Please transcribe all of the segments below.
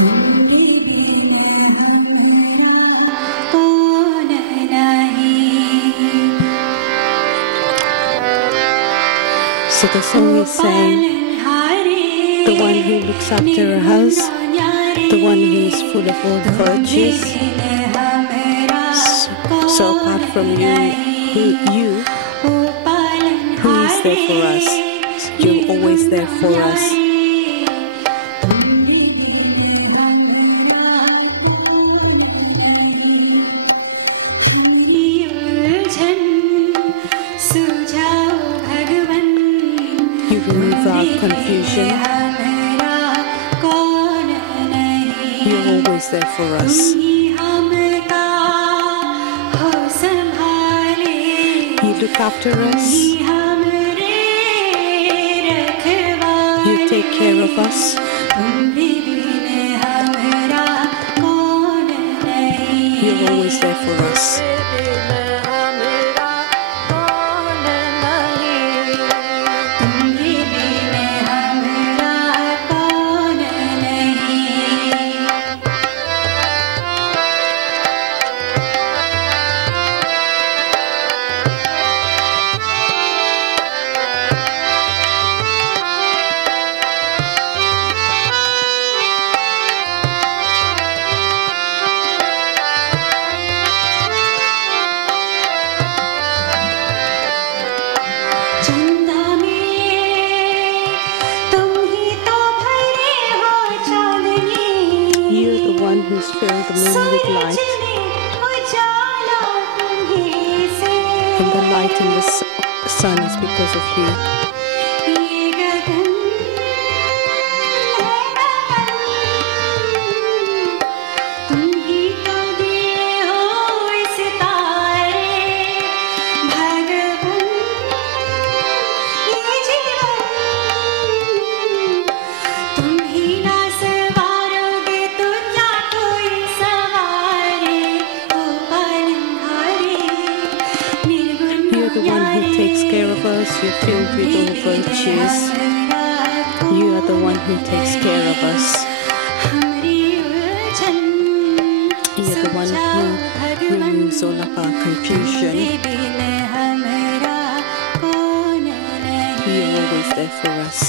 So the song is saying, the one who looks after a house, the one who is full of all virtues. So apart from you, who is there for us? You're always there for us. You remove our confusion. You're always there for us. You look after us. You take care of us. You're always there for us. You're the one who's filled the moon with light. And the light in the sun is because of you. The one who takes care of us, you're filled with all virtues. You are the one who takes care of us. You're the one who removes all of our confusion. You're always there for us.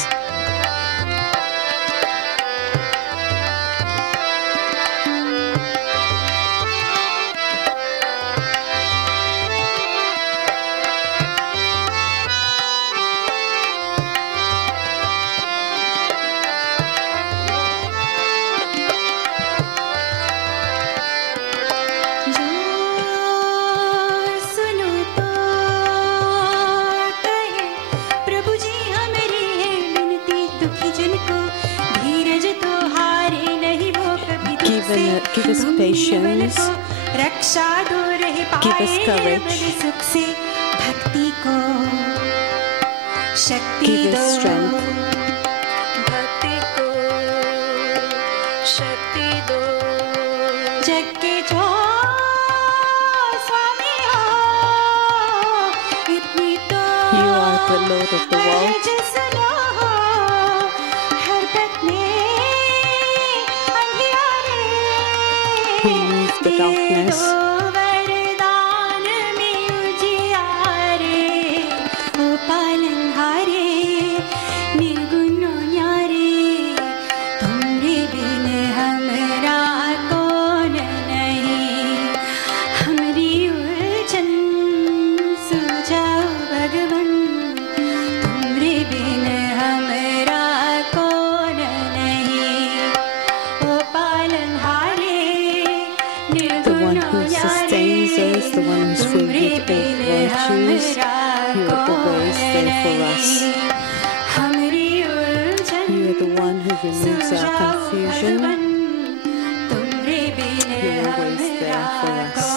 Give us patience, give us courage, give us strength. You are the Lord of the world. Remove the darkness. The one who sustains us, the one who's filled with all virtues, you are always there for us. You are the one who removes our confusion. You're always there for us.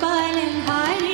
Palanhare,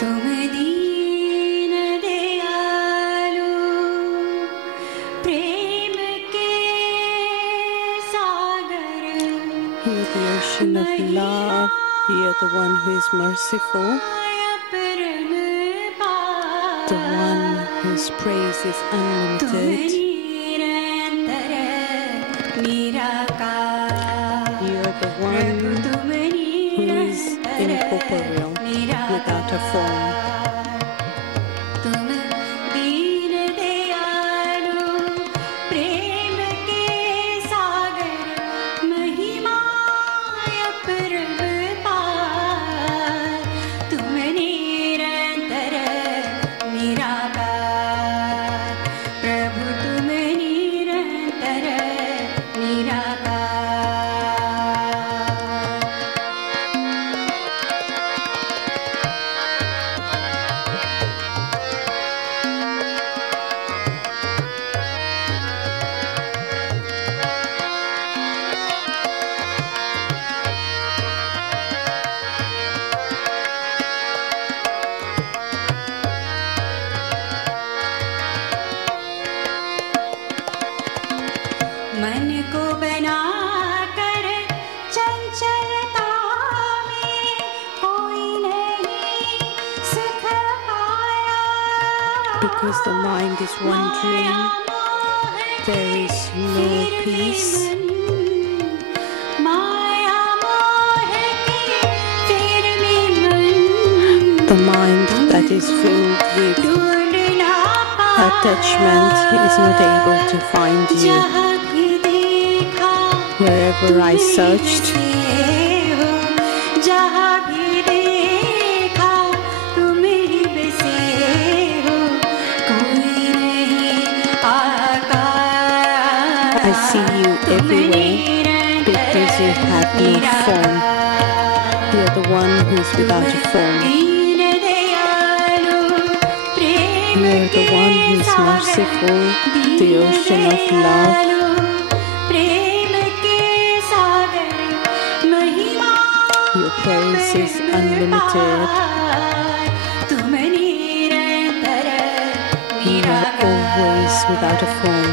तुम दीन दयालु प्रेम के सागर You're the ocean of love. You're the one who is merciful. The one whose praise is unlimited. You're the one who is incorporeal, without a form. मन को बना कर चंचलता में कोई नहीं सुख पाया. Because the mind is wandering, there is no peace. माया मोह के फेर में मन The mind that is filled with ढूंढना attachment is not able to find you. Wherever I searched, I see you everywhere because you have no form. You're the one who is without a form. You're the one who is merciful, the ocean of love. Your praise is unlimited. You are always without a form.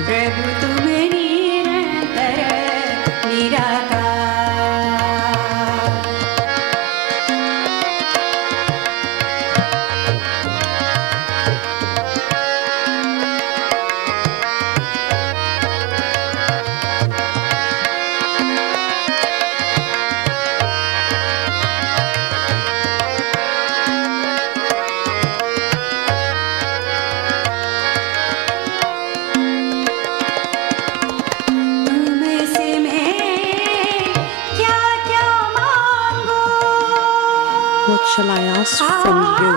What shall I ask from you?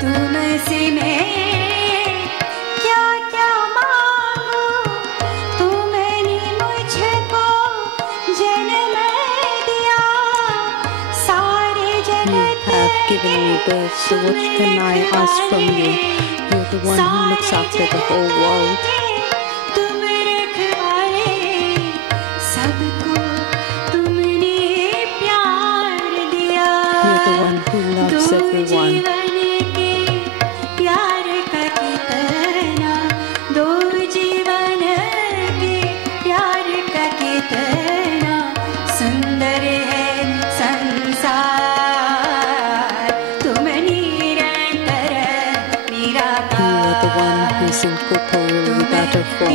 तुमसे मैं क्या क्या मांगू, तुमने मुझको जन्म दिया, सारे You जगत have given me birth, so what can I ask from you? You're the one who looks after the whole world. तुम रखवाले, सबको तुमने प्यार दिया. You're the one who loves everyone. प्यार का कितना, दो जीवन के प्यार का कितना सुंदर है संसार. तुम निरंतर निराकार. You are the one who is incorporeal without a form.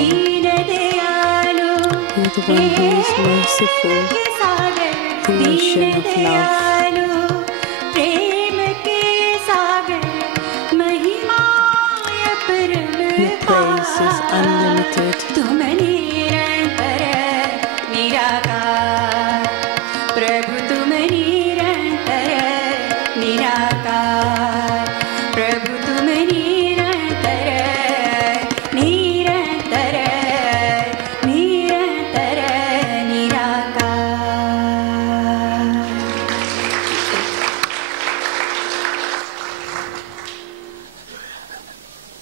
You're the one who is merciful, the ocean of love. Your praise is unlimited. प्रभु तुम निरंतर निराकार. प्रभु तुम निरंतर निरंतर निरंतर निराकार.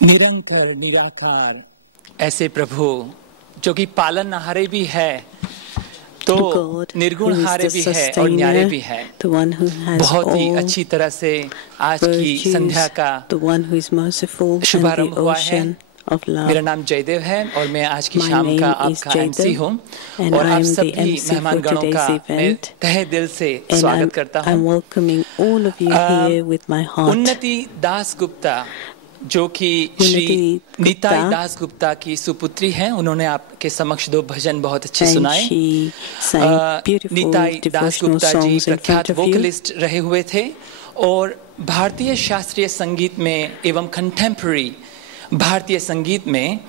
निरंतर निराकार ऐसे प्रभु जो कि पालनहारे भी है, तो निर्गुण हारे भी है और न्यारे भी है। बहुत ही अच्छी तरह से आज की संध्या का शुभारंभ हुआ है। मेरा नाम जयदेव है और मैं आज की शाम का आपका एमसी हूँ और आप सभी मेहमान गणों का मैं तहे दिल से स्वागत करता हूँ। उन्नति दास गुप्ता जो कि श्री नीताई दास गुप्ता की सुपुत्री हैं, उन्होंने आपके समक्ष दो भजन बहुत अच्छे सुनाए। नीताई दास गुप्ता जी प्रख्यात वोकलिस्ट रहे हुए थे और भारतीय शास्त्रीय संगीत में एवं कंटेम्पररी भारतीय संगीत में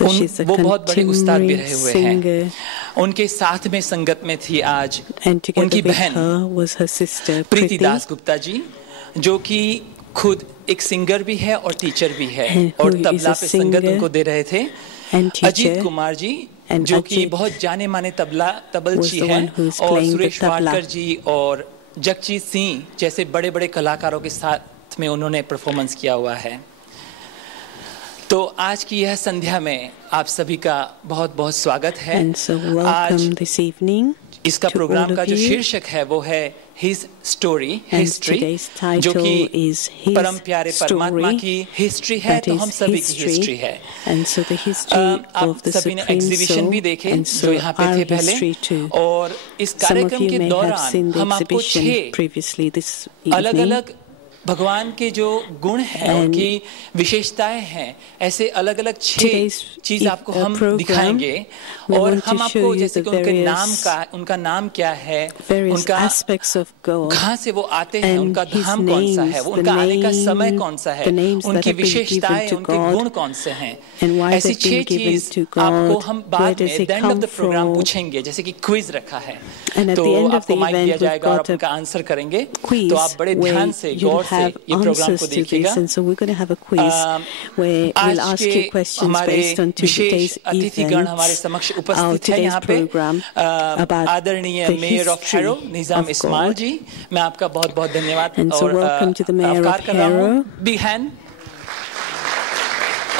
वो बहुत बड़े उस्ताद भी रहे हुए हैं। उनके साथ में संगत में थी आज उनकी बहन प्रीति दास गुप्ता जी, जो कि खुद एक सिंगर भी है और टीचर भी है, और तबला पे संगत उनको दे रहे थे। अजीत कुमार जी जो कि बहुत जाने माने तबलची हैं, और सुरेश वाडकर जी और जगजीत सिंह जैसे बड़े बड़े कलाकारों के साथ में उन्होंने परफॉर्मेंस किया हुआ है। तो आज की यह संध्या में आप सभी का बहुत बहुत स्वागत है। आज इसका प्रोग्राम का जो शीर्षक है वो है हिज स्टोरी हिस्ट्री, जो कि परम प्यारे परमात्मा की हिस्ट्री है, तो हम सभी की हिस्ट्री है। आप सभी ने एग्जीबिशन भी देखे जो यहाँ पे थे पहले, और इस कार्यक्रम के दौरान हम आपको 6 अलग अलग भगवान के जो गुण हैं, उनकी विशेषताएं हैं, ऐसे अलग अलग 6 चीज आपको हम दिखाएंगे। और हम आपको जैसे कि उनका नाम क्या है, उनका कहाँ से वो आते हैं, उनका धाम कौन सा है, वो उनका आने का समय कौन सा है, उनकी विशेषताएं, उनके गुण कौन से हैं, ऐसी 6 चीज आपको हम बाद में at the end of the programme पूछेंगे, जैसे कि क्विज रखा है। तो आपको माइक दिया जाएगा और आप उनका आंसर करेंगे, तो आप बड़े ध्यान से गौर से ये प्रोग्राम को देखिएगा। आज के हमारे विशेष अतिथिगण हमारे समक्ष उपस्थित हैं यहाँ पे। आदरणीय मेयर ऑफ हैरो निजाम इस्माइल जी, मैं आपका बहुत बहुत धन्यवाद और आभार कर रहा हूँ। Big hand.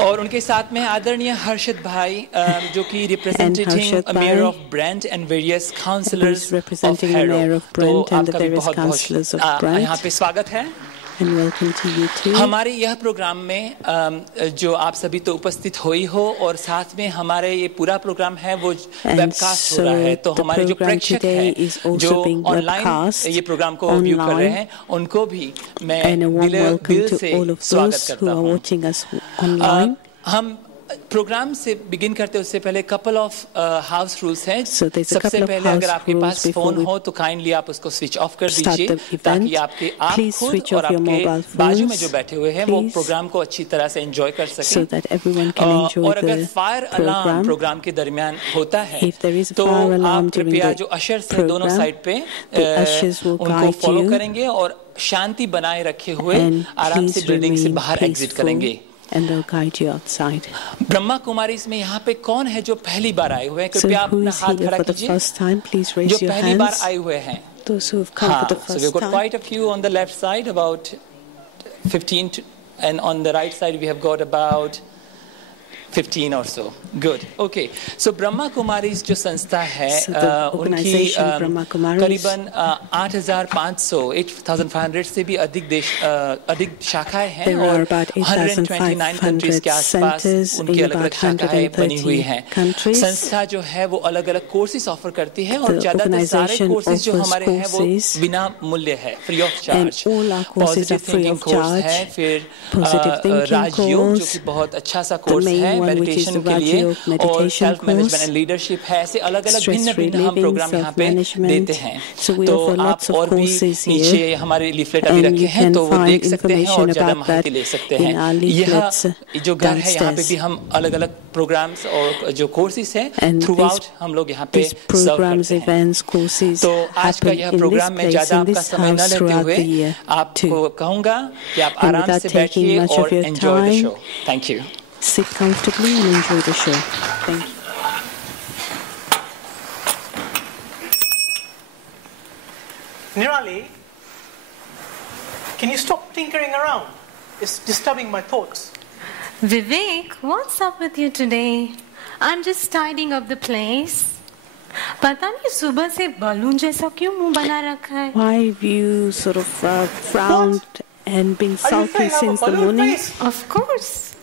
और उनके साथ में आदरणीय हर्षद भाई जो कि representing mayor of Brent and various councillors of Harrow, तो आपका भी बहुत बहुत यहाँ पे स्वागत है। हमारे यह प्रोग्राम में जो आप सभी तो उपस्थित हो ही हो, और साथ में हमारे ये पूरा प्रोग्राम है वो वेबकास्ट हो रहा है, तो हमारे जो प्रेक्षक हैं जो ऑनलाइन ये प्रोग्राम को व्यू कर रहे हैं, उनको भी मैं दिल से स्वागत करता हूँ। हम प्रोग्राम से बिगिन करते उससे पहले कपल ऑफ हाउस रूल्स हैं। सबसे पहले अगर आपके पास फोन हो तो काइंडली आप उसको स्विच ऑफ कर दीजिए, ताकि आप खुद और आपके बाजू में जो बैठे हुए हैं वो प्रोग्राम को अच्छी तरह से एंजॉय कर सकें। और अगर फायर अलार्म प्रोग्राम के दरमियान होता है तो आप कृपया जो अशर्स हैं दोनों साइड पे उनको फॉलो करेंगे और शांति बनाए रखे हुए आराम से बिल्डिंग से बाहर एग्जिट करेंगे। And they'll guide you outside. Brahma Kumari इसमें यहाँ पे कौन है जो पहली बार आए हुए हैं? कृपया अपना हाथ खड़ा कीजिए। जो पहली बार आए हुए हैं। Those who have come for the first time. So we've got quite a few on the left side, about 15, and on the right side we have got about 15 or so. Good. Okay. So Brahma Kumari जो संस्था है उनकी करीबन 8,500 से भी अधिक शाखाएं हैं, और 129 कंट्रीज के आसपास उनकी अलग अलग शाखाएं बनी हुई हैं। संस्था जो है वो अलग अलग कोर्सेज ऑफर करती है, और ज्यादातर सारे कोर्सेज जो हमारे हैं वो बिना मूल्य है, free of charge. Positive thinking course है, फिर राजयोग जो कि बहुत अच्छा सा कोर्स है मेडिटेशन के लिए, और सेल्फ मैनेजमेंट एंड लीडरशिप है। ऐसे अलग अलग भिन्न हम प्रोग्राम यहाँ पे देते हैं। तो आप और भी नीचे हमारे लीफलेट अभी रखे हैं, तो वो देख सकते हैं और ज्यादा माहिती ले सकते हैं। यह जो घर है यहाँ पे भी हम अलग अलग प्रोग्राम्स और जो कोर्सेज हैं थ्रू आउट हम लोग यहाँ पे सर्व करते हैं। तो आज का यह प्रोग्राम में ज्यादा आपका समय न लेते हुए आपको कहूँगा कि आप आराम से बैठिए और enjoy the show. Thank you. Sit comfortably and enjoy the show. Thank you. Nirali, can you stop tinkering around? It's disturbing my thoughts. Vivek, what's up with you today? I'm just tidying up the place. पता नहीं सुबह से balloon जैसा क्यों मुंह बना रखा है? Why have you sort of frowned and been sulky since the morning? Of course.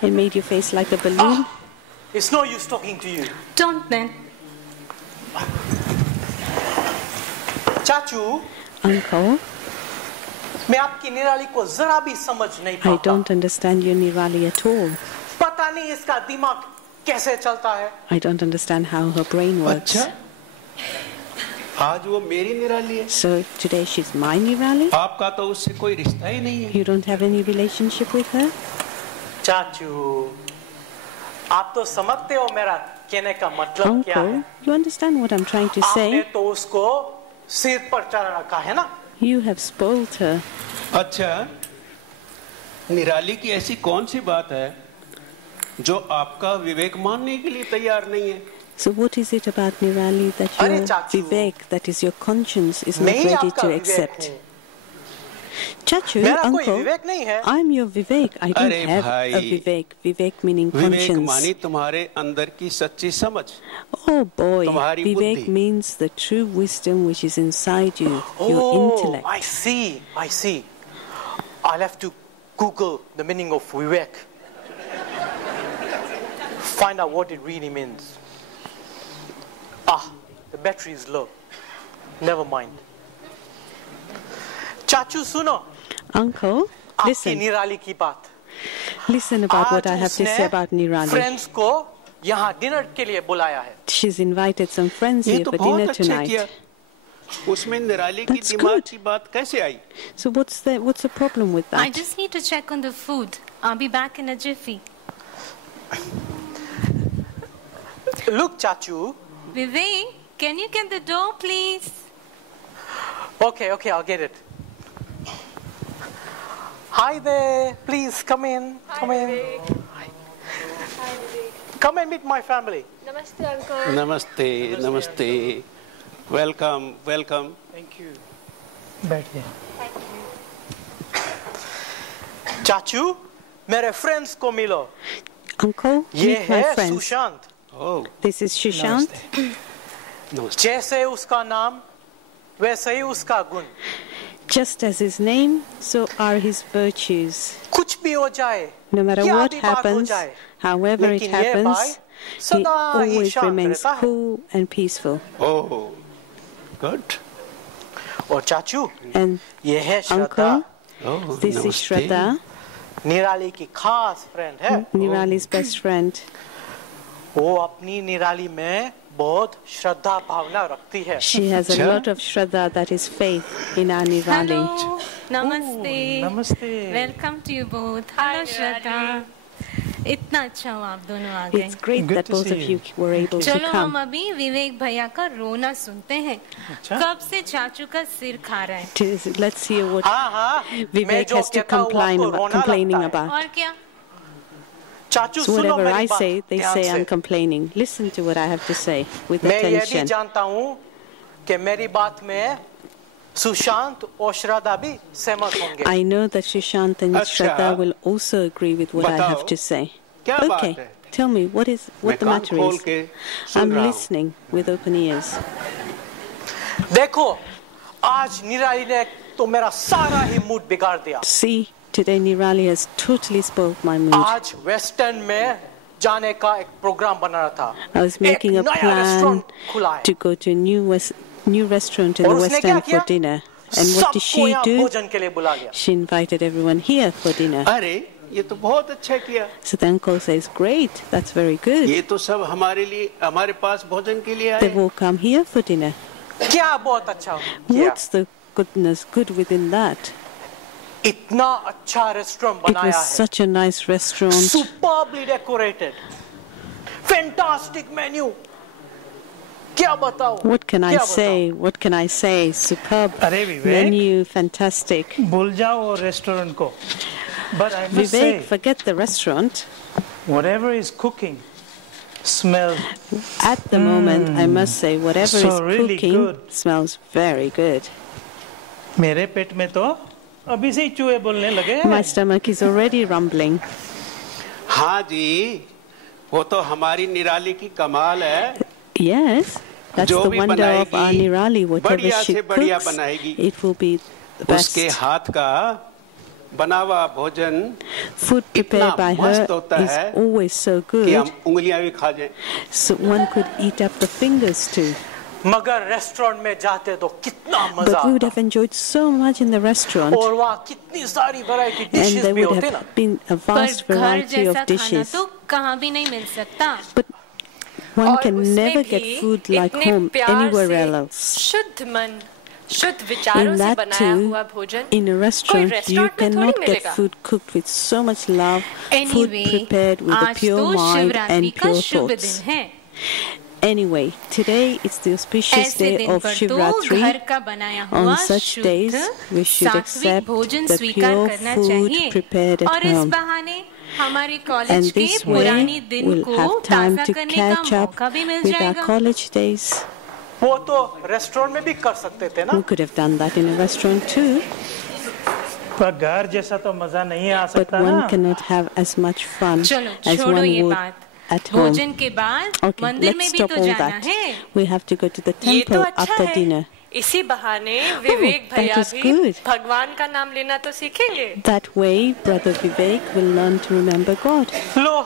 It made your face like a balloon. It's no use talking to you. Don't then. चाचू, Uncle, मैं आपकी निराली को जरा भी समझ नहीं I पाता। don't understand your Nirali at all. पता नहीं इसका दिमाग कैसे चलता है। I don't understand how her brain works. अच्छा, आज वो मेरी निराली है। So today she's my Nirali? आपका तो उससे कोई रिश्ता ही नहीं है। You don't have any relationship with her? चाचू, आप तो समझते हो मेरा कहने का मतलब क्या है? Uncle, you understand what I'm trying to आपने say? तो उसको सिर पर चढ़ा रखा है ना? You have spoiled her. अच्छा, निराली की ऐसी कौन सी बात है जो आपका विवेक मानने के लिए तैयार नहीं है? So what is it about Nirali that अरे your चाचू, Vivek, that is your conscience, is not मैं ही ready आपका to विवेक accept? हूँ। Chachu, मेरा कोई Uncle, विवेक नहीं है। I'm your Vivek. I don't अरे have a भाई, Vivek. Vivek meaning विवेक conscience. मानी तुम्हारे अंदर की सच्ची समझ। Oh boy, तुम्हारी Vivek बुद्धि। means the true wisdom which is inside you, your intellect. I see. I'll have to Google the meaning of Vivek. Find out what it really means. The battery is low. Never mind. चाचू सुनो, Uncle, आपकी listen. निराली की बात। Listen about what I आज have to say about उसने Nirali. Friends को यहाँ डिनर के लिए बुलाया है। She's invited some friends ये here तो for बहुत dinner अच्छा किया। tonight. उसमें निराली की That's दिमाग good. की बात कैसे आई? So what's the problem with I that? just need to check on the food. I'll be back in a jiffy. Look, चाचू. Vivek, can you get the door, please? Okay, I'll get it. Hi there, please come in. Come in. Come and meet my family. नमस्ते, नमस्ते। Welcome, welcome. Thank you. बैठिए। चाचू, मेरे friends को मिलो। Uncle, ये meet my है friends. Sushant. Oh, This is Shishant. नमस्ते। जैसे उसका नाम, वैसे ही उसका गुण। Just as his name, so are his virtues. कुछ भी हो जाए, No matter क्या what भी बात हो happens, जाए, however it लेकिन ये भाई happens, he सदा ही always शांत remains रहता है। cool and peaceful. Oh, good. और चाचू, And ये है श्रद्धा। Uncle, ओह, this is नमस्ते। Shraddha, निराली की खास फ्रेंड है। Nirali's best friend. वो अपनी निराली में बहुत श्रद्धा भावना रखती है। She has a अच्छा। lot of Shraddha, that is faith, in our Nirali. Hello. Namaste. नमस्ते। Welcome to you both. Hello, Shraddha. इतना अच्छा हो आप दोनों आ गए। It's great Good that to both see of you. you were able to चलो हम come. अभी विवेक भैया का रोना सुनते हैं। कब से चाचू का सिर खा रहा है। Let's hear what हाँ, मैं Vivek जो has to कहता हूँ, complain आपको about, रोना complaining लगता है। about. और क्या? चाचू So सुनो whatever मेरी I बात say, they ध्यान say से। I'm complaining. Listen to what I have to say with मैं ये भी attention. जानता हूँ कि मेरी बात में सुशांत और श्रद्धा भी सहमत होंगे। I know that Shishant and अच्छा। Shraddha will also agree with what I बताओ, have to say. क्या बात Okay, है? tell me what मैं the कान matter खोल is. के सुन I'm रहा हूँ। listening with open ears. देखो, आज निराली ने तो मेरा सारा ही मूड बिगाड़ दिया। See, today Nirali has totally spoiled my mood. आज वेस्टर्न में जाने का एक प्रोग्राम बना रहा था। I was making a एक नया plan रेस्टोरेंट खुला है। to go to a new restaurant in और the उसने West क्या End for किया? dinner. And what did सबको she यहाँ do? भोजन के लिए बुला लिया। She invited everyone here for dinner. अरे, ये तो बहुत अच्छा किया। So the uncle says, great, that's very good. ये तो सब हमारे लिए, हमारे पास भोजन के लिए They've आए। all come here for dinner. क्या बहुत अच्छा किया। What's the goodness good within that? इतना अच्छा रेस्टोरेंट It बनाया was है। such a nice restaurant. Superbly decorated. Fantastic menu. क्या बताओ? What can I क्या say? What can I say? Superb अरे विवेक, menu, fantastic. भूल जाओ वो रेस्टोरेंट को। But I must Vivek, say, forget the restaurant. whatever is cooking, smell At the moment, I must say, whatever So is really cooking good. smells very good. मेरे पेट में तो अभी से ही चूहे बोलने लगे। My stomach is already rumbling. हाँ जी, वो तो हमारी निराली की कमाल है। Yes, that's जो the भी wonder of our बनाएगी, Nirali. Whatever बढ़िया she से बढ़िया cooks, बनाएगी। it will be the best. उसके हाथ का बना हुआ भोजन Food prepared by इतना her मस्त होता is है always so कि good, हम उंगलियां भी खा जाएं। so one could eat up the fingers too. मगर रेस्टोरेंट में जाते तो कितना मजा But we would आता, have enjoyed so much in the restaurant, और वहाँ कितनी सारी वैरायटी and डिशेस there भी would होते ना। have been a पर vast घर variety जैसा of खाना dishes. तो कहाँ भी नहीं मिल सकता। But one और can उसमें never भी get food like इतने home प्यार anywhere से, else. शुद्ध मन, शुद्ध विचारों In से that बनाया too, हुआ भोजन in a कोई restaurant, you रेस्टोरेंट में थोड़ी cannot get मिलेगा। food cooked with so much love, food Anyway, prepared with a आज pure तो mind शिवरात्रि and का pure शुभ दिन thoughts. है। Anyway, today it's the auspicious ऐसे day दिन of पर तो Shivratri. घर का बनाया हुआ On such days, शुद्ध we should सात्विक accept भोजन the स्वीकार pure करना food चाहिए prepared at और इस home. बहाने हमारे And कॉलेज के this पुरानी way, दिन we'll को have time ताज़ा to करने का catch up मौका भी मिल with our जाएगा। college days. वो तो रेस्टोरेंट में भी कर सकते थे ना। We could have done that in a restaurant too, पर घर जैसा तो मजा नहीं आ but सकता one ना। cannot have as much fun चलो as छोड़ो one ये would बात। at home. भोजन के बाद Okay, मंदिर में let's भी stop तो all जाना that. है। We have to go to the ये तो temple अच्छा after है। dinner. इसी बहाने विवेक that भैया is भी good. भगवान का नाम लेना तो सीखेंगे। That way, Brother Vivek will learn to remember God. लो,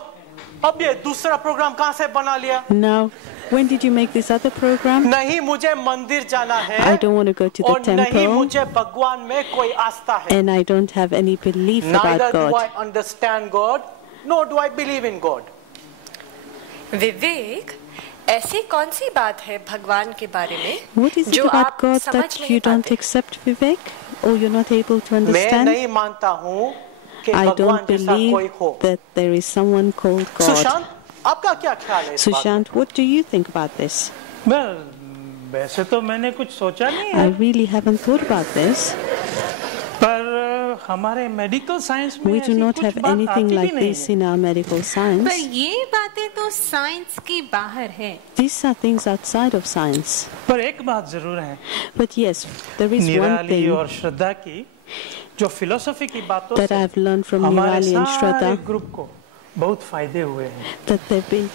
अब ये दूसरा प्रोग्राम कहाँ से बना लिया? Now, when did you make this other program? नहीं मुझे मंदिर जाना है I don't want to go to the और नहीं temple, मुझे भगवान में कोई आस्था है। and I don't have any belief Neither about do I God. understand God, nor do I believe in God. विवेक, ऐसी कौन सी बात है भगवान के बारे में What is it जो about आप God समझ that नहीं you don't पाते? accept, Vivek? Or you're not able to मैं understand? नहीं मानता हूँ कि I भगवान don't जैसा कोई believe हो। that there is someone called God. Sushant, आपका क्या ख्याल है इस बात में? Sushant, what do you think about this? Well, वैसे तो मैंने कुछ सोचा नहीं I है, really haven't thought about this. पर हमारे मेडिकल साइंस में We do ऐसी not कुछ have बात anything आती भी like नहीं this है। in our medical पर science. ये बातें तो साइंस की बाहर है। These are things outside of science. पर एक बात जरूर है, But yes, there is one निराली thing और श्रद्धा की जो फिलोसफी की बातों that से I've learned from हमारे Nirali and सारे Shraddha, ग्रुप को बहुत फायदे हुए हैं। that they've been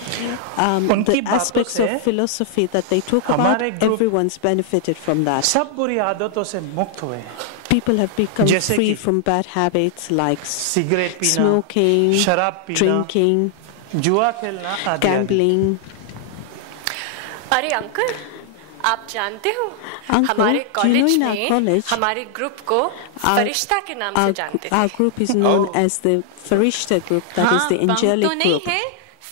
उनकी the बातों aspects से of philosophy that they talk about, हमारे group everyone's benefited from that. सब बुरी आदतों से मुक्त हुए हैं, People have become जैसे free कि from bad habits like cigarette पीना, smoking, शराब पीना, drinking, जुआ खेलना आदि आदि। gambling. अरे अंकल, आप जानते हो Uncle, हमारे do you know college in our में college, हमारे ग्रुप को फरिश्ता के नाम से जानते Our थे। group is known as the Farishta group, that is हाँ, the पंख तो angelic नहीं group. है,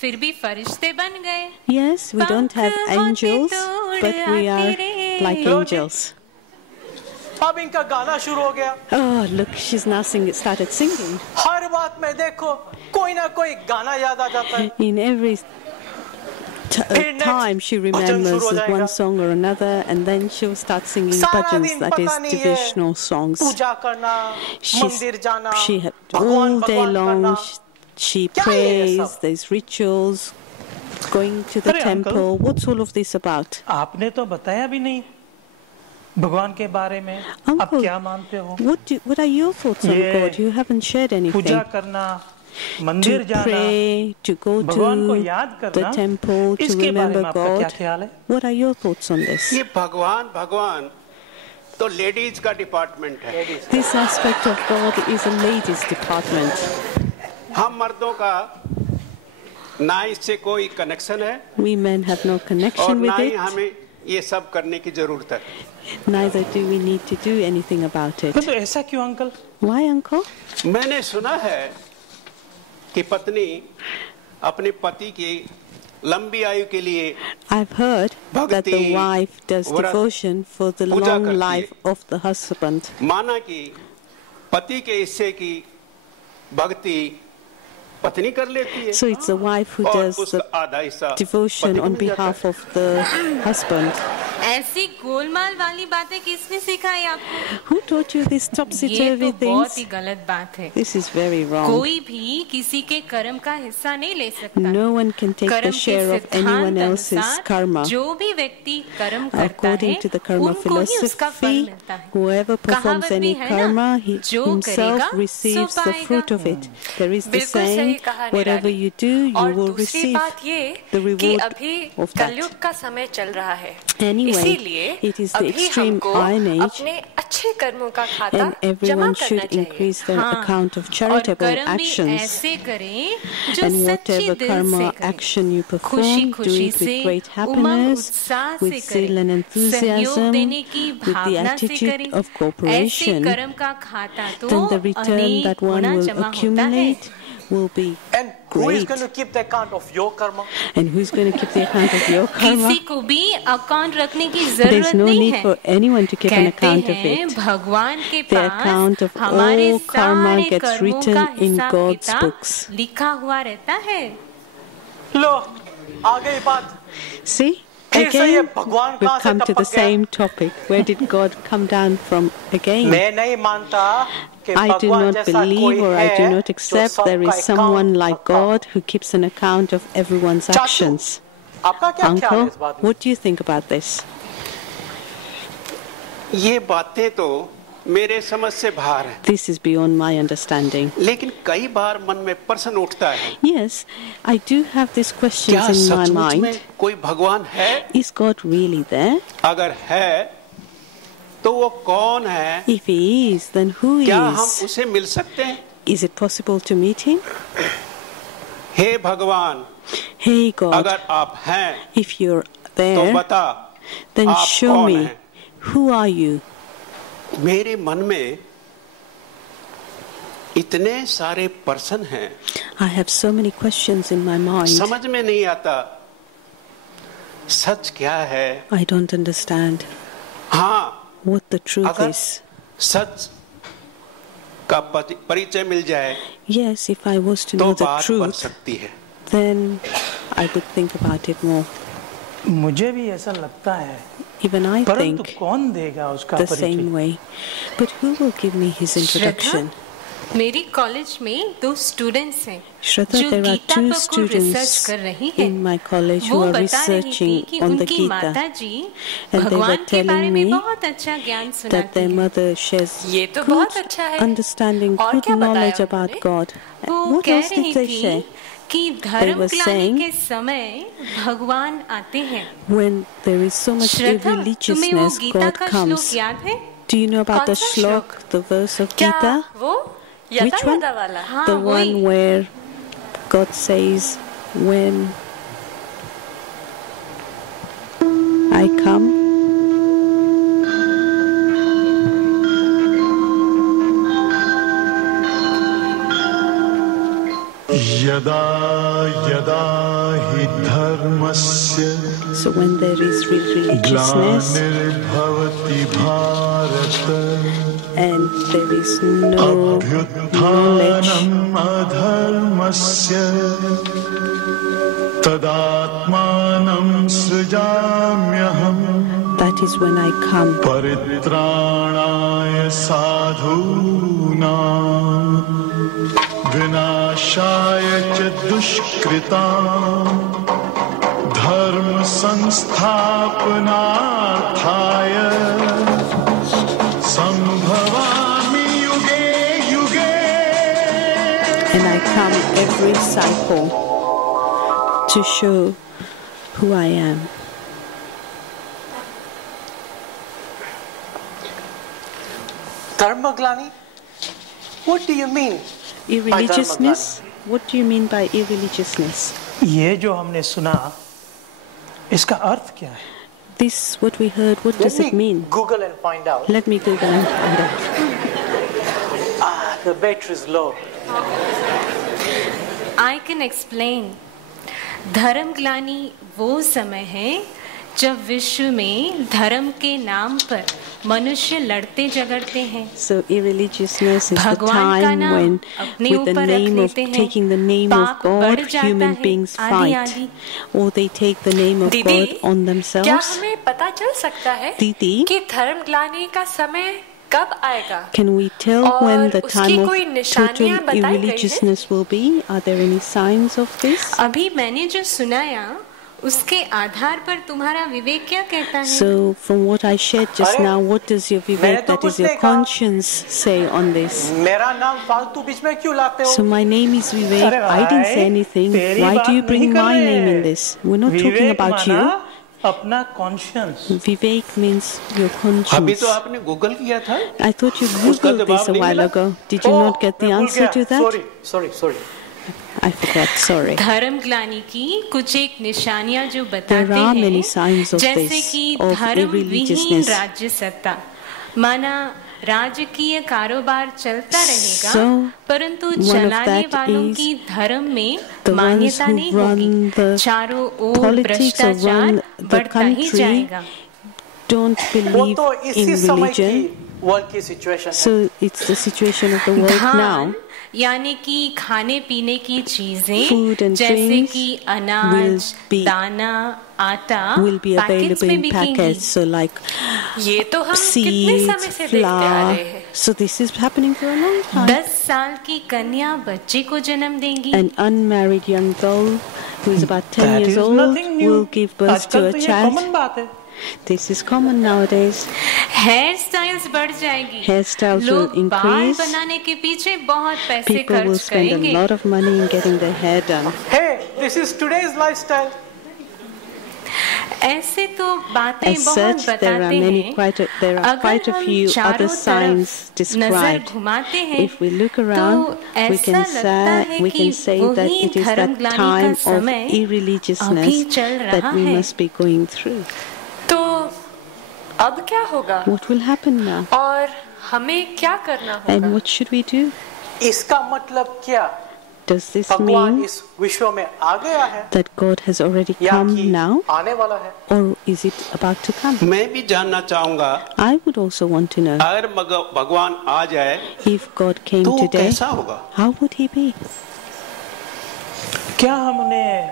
फिर भी फरिश्ते बन गए। Yes, we don't have पंख angels, होते but we are तोड़ आते like रे। angels. अब इनका गाना शुरू हो गया। Oh, look, she's now started singing. हर बात में देखो कोई ना कोई गाना याद आ जाता है। In every फिर time she भजन remembers शुरू हो जाएगा। one song or another, and then she'll start singing सारा bhajans, दिन that पता is नहीं है, devotional songs. पूजा करना, मंदिर जाना, She had भगवान all day भगवान long, करना। she क्या है ये prays, सब? there's rituals, going to the अरे temple. uncle, What's all of this about? आपने तो बताया भी नहीं भगवान के बारे में। आप Uncle, क्या मानते हो? what are your thoughts on Yeah. God? You haven't shared anything. पूजा करना, मंदिर To जाना, pray, to go भगवान को to याद the करना, temple, to इसके बारे remember में आपका क्या God. ख्याल है? What are your thoughts on this? ये भगवान भगवान तो लेडीज का डिपार्टमेंट है। This aspect of God is a ladies' department. हम मर्दों का ना इससे कोई कनेक्शन है We men have no और connection ना with ही it. हमें ये सब करने की जरूरत है। Neither do we need to do anything about it. तो ऐसा क्यों अंकल? Why, uncle? मैंने सुना है कि पत्नी अपने पति की लंबी आयु के लिए I've heard that the Bhakti, wife does व्रत, devotion for the Puja long करती life of the husband. माना कि पति के हिस्से की भक्ति पत्नी कर लेती है So it's the wife who और does उसका the आधा हिस्सा devotion पति को on मिल जाता behalf है। of the husband. ऐसी गोलमाल वाली बातें किसने सिखाई आपको? Who taught you these topsy-turvy ये तो बहुत ही things? गलत बात है। This is very wrong. कोई भी किसी के कर्म का हिस्सा नहीं ले सकता। No one can take the कर्म के share of anyone सिद्धांत else's अनुसार karma. जो भी व्यक्ति कर्म करता According है, to the karma उनको ही उसका फल philosophy, मिलता है। whoever performs कहावत भी any है ना, karma, he जो himself करेगा, receives सो the पाएगा। fruit of it. There is the बिल्कुल सही saying, कहा whatever निराली। you do, you और will दूसरी receive बात ये the कि reward अभी of that. कलयुग का समय चल रहा है। Anyway, इसीलिए it is the अभी extreme हमको iron age, अपने अच्छे कर्मों का खाता and जमा everyone करना should चाहिए। increase their हाँ, account of और charitable कर्म भी actions. ऐसे करें जो And सच्चे whatever दिल karma से करें। action you खुशी perform, do खुशी it से, with great उमंग happiness, उत्साह with से zeal and करें, सहयोग enthusiasm, देने की with the भावना से attitude करें। of cooperation. ऐसे कर्म का खाता तो then the return अनेक that one गुना will जमा होता है। accumulate will be And who is great. going to keep the account of your karma? And who's going to keep the account of your karma? किसी को भी account रखने की There's जरूरत no नहीं need है। for anyone to keep an कहते account of हैं it. भगवान के The पास account of हमारे all karma सारे gets कर्मों written का in हिसाब God's किताब books. लिखा हुआ रहता है। लो, आ गई बात। See? फिर से ये Again, भगवान we've कहाँ से come to the टपक गया? same topic. Where did God come down from again? मैं नहीं मानता कि I do भगवान not जैसा believe कोई or I do है not जो accept there सबका is someone account like रखता। God who keeps an account of everyone's चाचू, actions. आपका क्या ख्याल है Uncle, इस बात में? what do you think about this? ये बातें तो मेरे समझ से बाहर है, This is beyond my understanding. लेकिन कई बार मन में प्रश्न उठता है, Yes, I do have these क्या questions in my सचमुच mind. में कोई भगवान है? Is God really there? अगर है तो वो कौन है? If He is, then who क्या हम is? उसे मिल सकते हैं? Is it possible to meet Him? हे भगवान, Hey God, अगर आप हैं if you're तो there, बता then आप show कौन me. हैं? Who are you? मेरे मन में इतने सारे प्रश्न हैं, I have so many questions in my mind. समझ में नहीं आता सच क्या है। I don't understand हाँ, what the truth अगर is. सच का परिचय मिल जाए Yes, if I was to तो know the बात बन truth, सकती है। then I would think about it more. मुझे भी ऐसा लगता है, Even I परंतु think कौन देगा उसका the परिचय? same way. But who will give me his introduction? मेरी कॉलेज में 2 स्टूडेंट्स हैं Shraddha, जो there are गीता 2 पर कोई रिसर्च students कर रही हैं। in my college who वो are बता रही थी researching कि on the उनकी Gita. माता जी And they were भगवान के बारे telling में me बहुत अच्छा ज्ञान that सुनाती their है। mother shares ये तो good बहुत अच्छा है। understanding, और good क्या बताया knowledge about उन्होंने? God. वो What कह else रही did they थी share? कि were धर्म saying- के समय भगवान आते हैं। When there is so much श्रद्धा, तुम्हें वो irreligiousness, गीता God का comes. श्लोक याद है? Do you know about कौन the सा shlok, the verse of क्या Gita? वो Which यदा one? यदा वाला? हाँ, The वही। one where God says, when I come, यदा यदा हि धर्मस्य so when there is religiousness ग्लानिर्भवति Bharat and there is no knowledge, अभ्युत्थानम् अधर्मस्य तदात्मानं सृजाम्यहम् that is when I come. परित्राणाय साधूनां विनाशाय च दुष्कृतां धर्म संस्थापनार्थाय संभवामि युगे युगे। And I come every cycle to show who I am. Dharmaglani? What do you mean? Irreligiousness? What do you mean by irreligiousness? ये जो हमने सुना, इसका अर्थ क्या है? This, what we heard, what does Let it me mean? Google and find out. Let me Google and find out. The battery is low. I can explain. धर्म ग्लानि वो समय है जब विश्व में धर्म के नाम पर मनुष्य लड़ते झगड़ते हैं। So irreligiousness is the time when, with the name of taking the name of God, human beings fight, or they take the name of God on themselves. क्या हमें पता चल सकता है कि धर्म ग्लानि का समय कब आएगा? Can we tell when the time of total irreligiousness will be? Are there any signs of this? अभी मैंने जो सुनाया उसके आधार पर तुम्हारा विवेक क्या कहता है? So from what I shared just now, what does your vivek, that is your conscience, say on this? मेरा नाम फालतू बीच में क्यों लाते हो? So my name is Vivek. I didn't say anything. Why do you bring my name in this? We're not talking about you. अपना conscience. Vivek means your conscience. अभी तो आपने गूगल किया था? I thought you googled this a while ago. Did you not get the answer to that? Sorry. I forgot. Sorry. धर्म ग्लानि की कुछ एक निशानियां जो बताते There are many हैं, signs of जैसे this, कि of धर्म विहीन irreligiousness. राज्य सत्ता, माना राजकीय कारोबार चलता रहेगा, So, परंतु one of चलाने that वालों is की धर्म में the ones मान्यता who नहीं run होगी, the चारों ओर politics or भ्रष्टाचार run the बढ़ता ही country जाएगा। don't वो believe तो in इसी समय की religion. वर्ल्ड की सिचुएशन है। So it's the situation of the world now. धान यानी कि खाने पीने की Food चीजें and जैसे drinks कि will अनाज, be- दाना, आटा will be पैकेट्स available में in बिकेंगी। packets. So like ये तो हम कितने seeds, समय से देखते आ flour. रहे हैं। So this is happening for a long time. 10 साल की कन्या बच्चे को जन्म देंगी। An unmarried young girl who is about 10 That years is old nothing new. will give birth to आजकल a तो ये child. common बात है। This is common nowadays. Hairstyles बढ़ जाएगी। Hairstyles will लोग बाल increase. बनाने के पीछे बहुत पैसे People will खर्च spend a करेंगे। lot of money in getting their hair done. Hey, this is today's lifestyle. ऐसे तो बातें As बहुत such, there are बताते many हैं। there are अगर quite a हम few चारों other signs तरफ described. नजर घुमाते हैं, If we look around, तो we ऐसा can लगता है we कि can say that वही it is that धर्मग्लानि time का of समय irreligiousness अभी चल that रहा we है। must be going through. तो अब क्या होगा? What will happen now? और हमें क्या करना And होगा? what should we do? इसका मतलब क्या? Does this भगवान mean इस विश्व में आ गया है that God has already या come कि now, आने वाला है? or is it about to come? मैं भी जानना चाहूंगा, I would also want to know, अगर भगवान आ जाए if God came तो वो today, कैसा होगा? how would he be? क्या हम उन्हें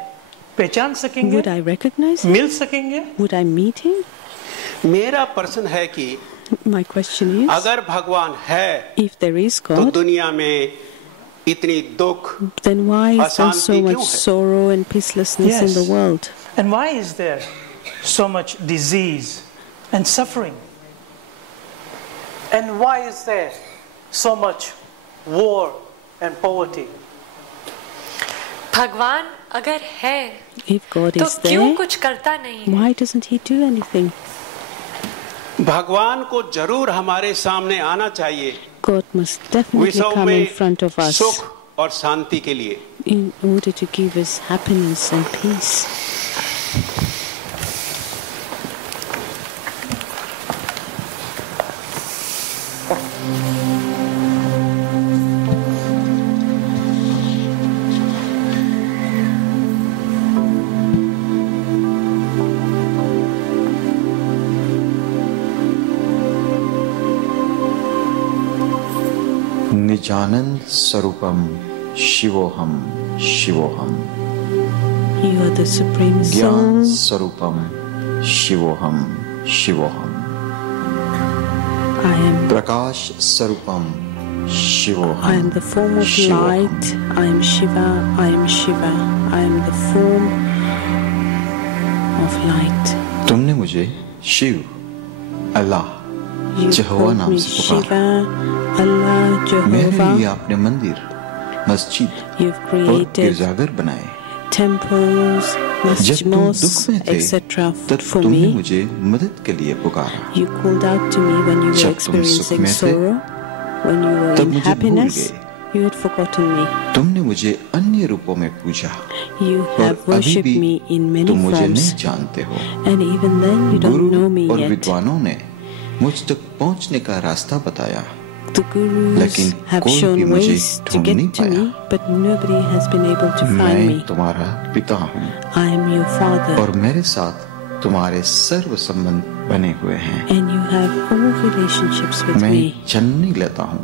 पहचान सकेंगे? Would I recognize him? मिल सकेंगे? Would I meet him? मेरा प्रश्न है कि My question is, अगर भगवान है if there is तो God, दुनिया में इतनी दुख then why is there so अशांति क्यों much है? sorrow and peacelessness in the Yes. world? And why is there so much disease and suffering? And why is there so much war and poverty? भगवान अगर है If God तो is क्यों there, कुछ करता नहीं है? why doesn't he do anything? भगवान को जरूर हमारे सामने आना चाहिए God must definitely विश्व come in में front of us सुख और शांति के लिए। in order to give us happiness and peace. निजानंद स्वरूपम शिवोहम शिवोहम You are the Supreme ज्ञान Soul. स्वरूपम शिवोहम शिवोहम I am प्रकाश स्वरूपम I शिवोहम am the form of light. I am Shiva. I am Shiva. I am the form of light. तुमने मुझे शिव अल्लाह You Jehovah called नाम me से पुकारा। Shiva, Allah, मेरे लिए Jehovah. आपने मंदिर मस्जिद You've और created गिरजाघर बनाए। temples, जब तुम दुख mosques, में थे etc. तब for तुमने me. मुझे मदद के लिए पुकारा। You called out to me when you were जब तुम सुख experiencing में थे, sorrow, when you were तब in मुझे भूल happiness. गए। You had forgotten me. तुमने मुझे अन्य रूपों में पूजा You और have अभी worshipped भी me in many तुम मुझे forms. नहीं जानते हो। And even then you don't know me गुरु और yet. विद्वानों ने मुझ तक पहुंचने का रास्ता बताया, The gurus लेकिन have कोई भी shown मुझे ways to ढूंढ get नहीं to पाया। me, but nobody has been able to find मैं me. तुम्हारा पिता हूँ I am your father, और मेरे साथ तुम्हारे सर्व संबंध बने हुए हैं। And you have all relationships with मैं me. जन्म नहीं लेता हूँ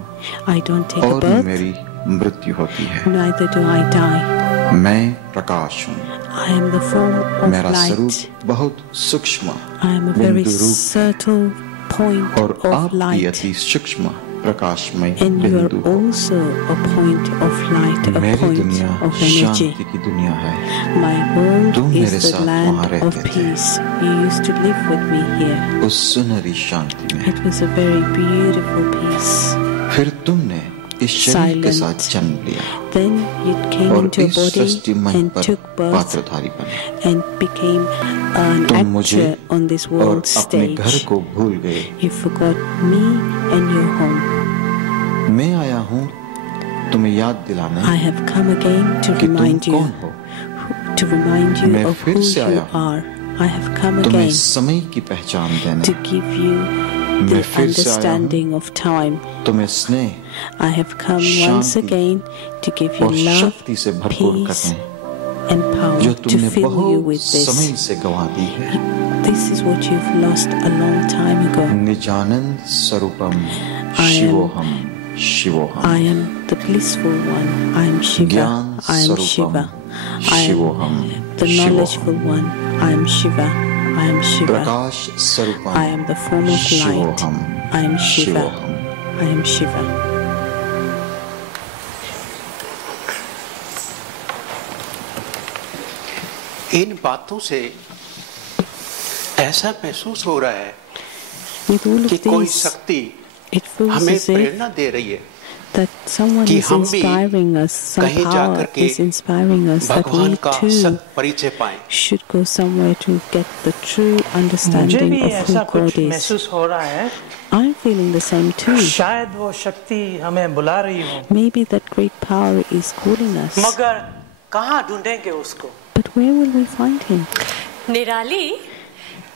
I don't take a और birth. मेरी मृत्यु होती है। Neither do I die. मैं प्रकाश हूँ। I am the form of मेरा light. स्वरूप बहुत सूक्ष्म I am a very subtle point और of आप light. भी अति सूक्ष्म प्रकाशमय And you बिंदु are हो। also a point of light, a मेरी point दुनिया of energy. शांति की दुनिया है। My world तुम is मेरे the साथ वहाँ land रहते of थे। peace. You used to live with me here. उस सुनहरी शांति में। It was a very beautiful peace. फिर तुमने इस शरीर के साथ जन्म लिया Then you came और into a इस body सृष्टि मंच and पर took birth पात्रधारी बने। and became an तुम मुझे actor on this और world अपने घर stage. को भूल गए। You forgot me and your home. मैं आया हूँ तुम्हें याद दिलाने I have come again to कि तुम remind you, कौन हो। to remind you मैं of फिर who से you आया हूँ are. I have come तुम्हें again समय की पहचान देने। to give you the मैं फिर से आया हूँ understanding of time. तुम्हें स्नेह I have come once Shanti again to give you और love, शक्ति से भरपूर peace, करने and power जो to तुमने fill you बहुत with this. समय से गंवा दी है। This is what you've lost a long time ago. निजानंद स्वरूपम I am- शिवोहम शिवोहम। I am the blissful one. I am Shiva. ज्ञान I am स्वरूपम Shiva. I शिवोहम am the knowledgeful one. I am Shiva. I am Shiva. प्रकाश स्वरूपम I am the form of light. शिवोहम I am Shiva. शिवोहम। I am Shiva. इन बातों से ऐसा महसूस हो रहा है With all of कि कोई this, शक्ति it feels हमें as if प्रेरणा दे रही है that someone कि is हम भी inspiring us, some कहीं power जाकर के is inspiring us that भगवान we का too सत परिचय पाएं। should go somewhere to get the true मुझे understanding भी of who ऐसा God कुछ is. महसूस हो रहा है। I'm feeling the same too. शायद वो शक्ति हमें बुला रही हो। Maybe that great power is calling us. मगर कहाँ ढूंढेंगे उसको? But where will we find him? निराली,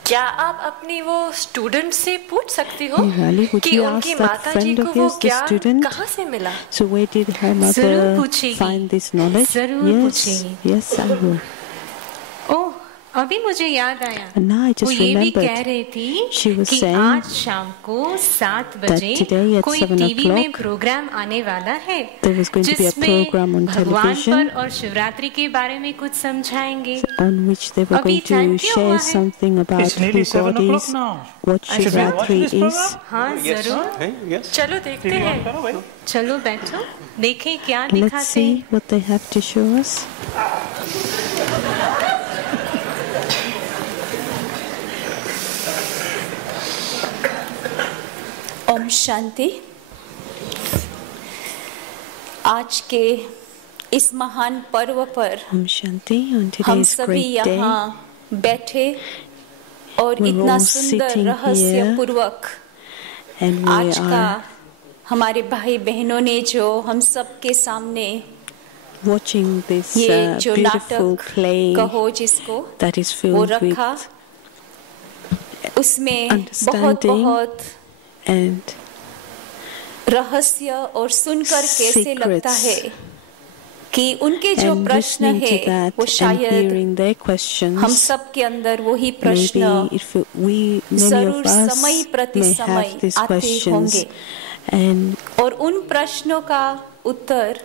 क्या आप अपनी वो स्टूडेंट से पूछ सकती हो Nirali, would कि you उनकी ask that माताजी friend को of वो yours, the ज्ञान student? कहाँ से मिला? So where did her mother जरूर पूछेगी। find this knowledge? जरूर Yes, पूछेगी। yes, I will. ओह, अभी मुझे याद आया। And now I वो just ये भी remembered. कह रही थी She was कि saying आज शाम को 7 बजे today at कोई 7 टीवी में o'clock प्रोग्राम आने वाला है there was going to be a जिसमें program on भगवान television पर और शिवरात्रि के बारे में कुछ समझाएंगे। on which they were अभी going to time क्यों हुआ share है? something about It's nearly who 7 God o'clock is, now. what Should we watch Shivratri this is. program? हाँ जरूर। चलो देखते हैं। चलो बैठो, देखें क्या Let's दिखाते see हैं। what they have to show us. Om Shanti. आज के इस महान पर्व पर Om Shanti, on हम today's सभी great day, यहाँ बैठे और we're इतना all सुंदर sitting रहस्य here पूर्वक and we आज का are हमारे भाई बहनों ने जो हम सब के सामने watching this ये जो beautiful नाटक play कहो जिसको that is वो filled रखा, with उसमें बहुत understanding बहुत and रहस्य और सुनकर कैसे लगता secrets. है कि उनके जो and प्रश्न listening to है that वो and शायद hearing their questions. हम सब के अंदर वही Maybe प्रश्न if many जरूर of us समय प्रति may समय have these आते questions होंगे and और उन प्रश्नों का उत्तर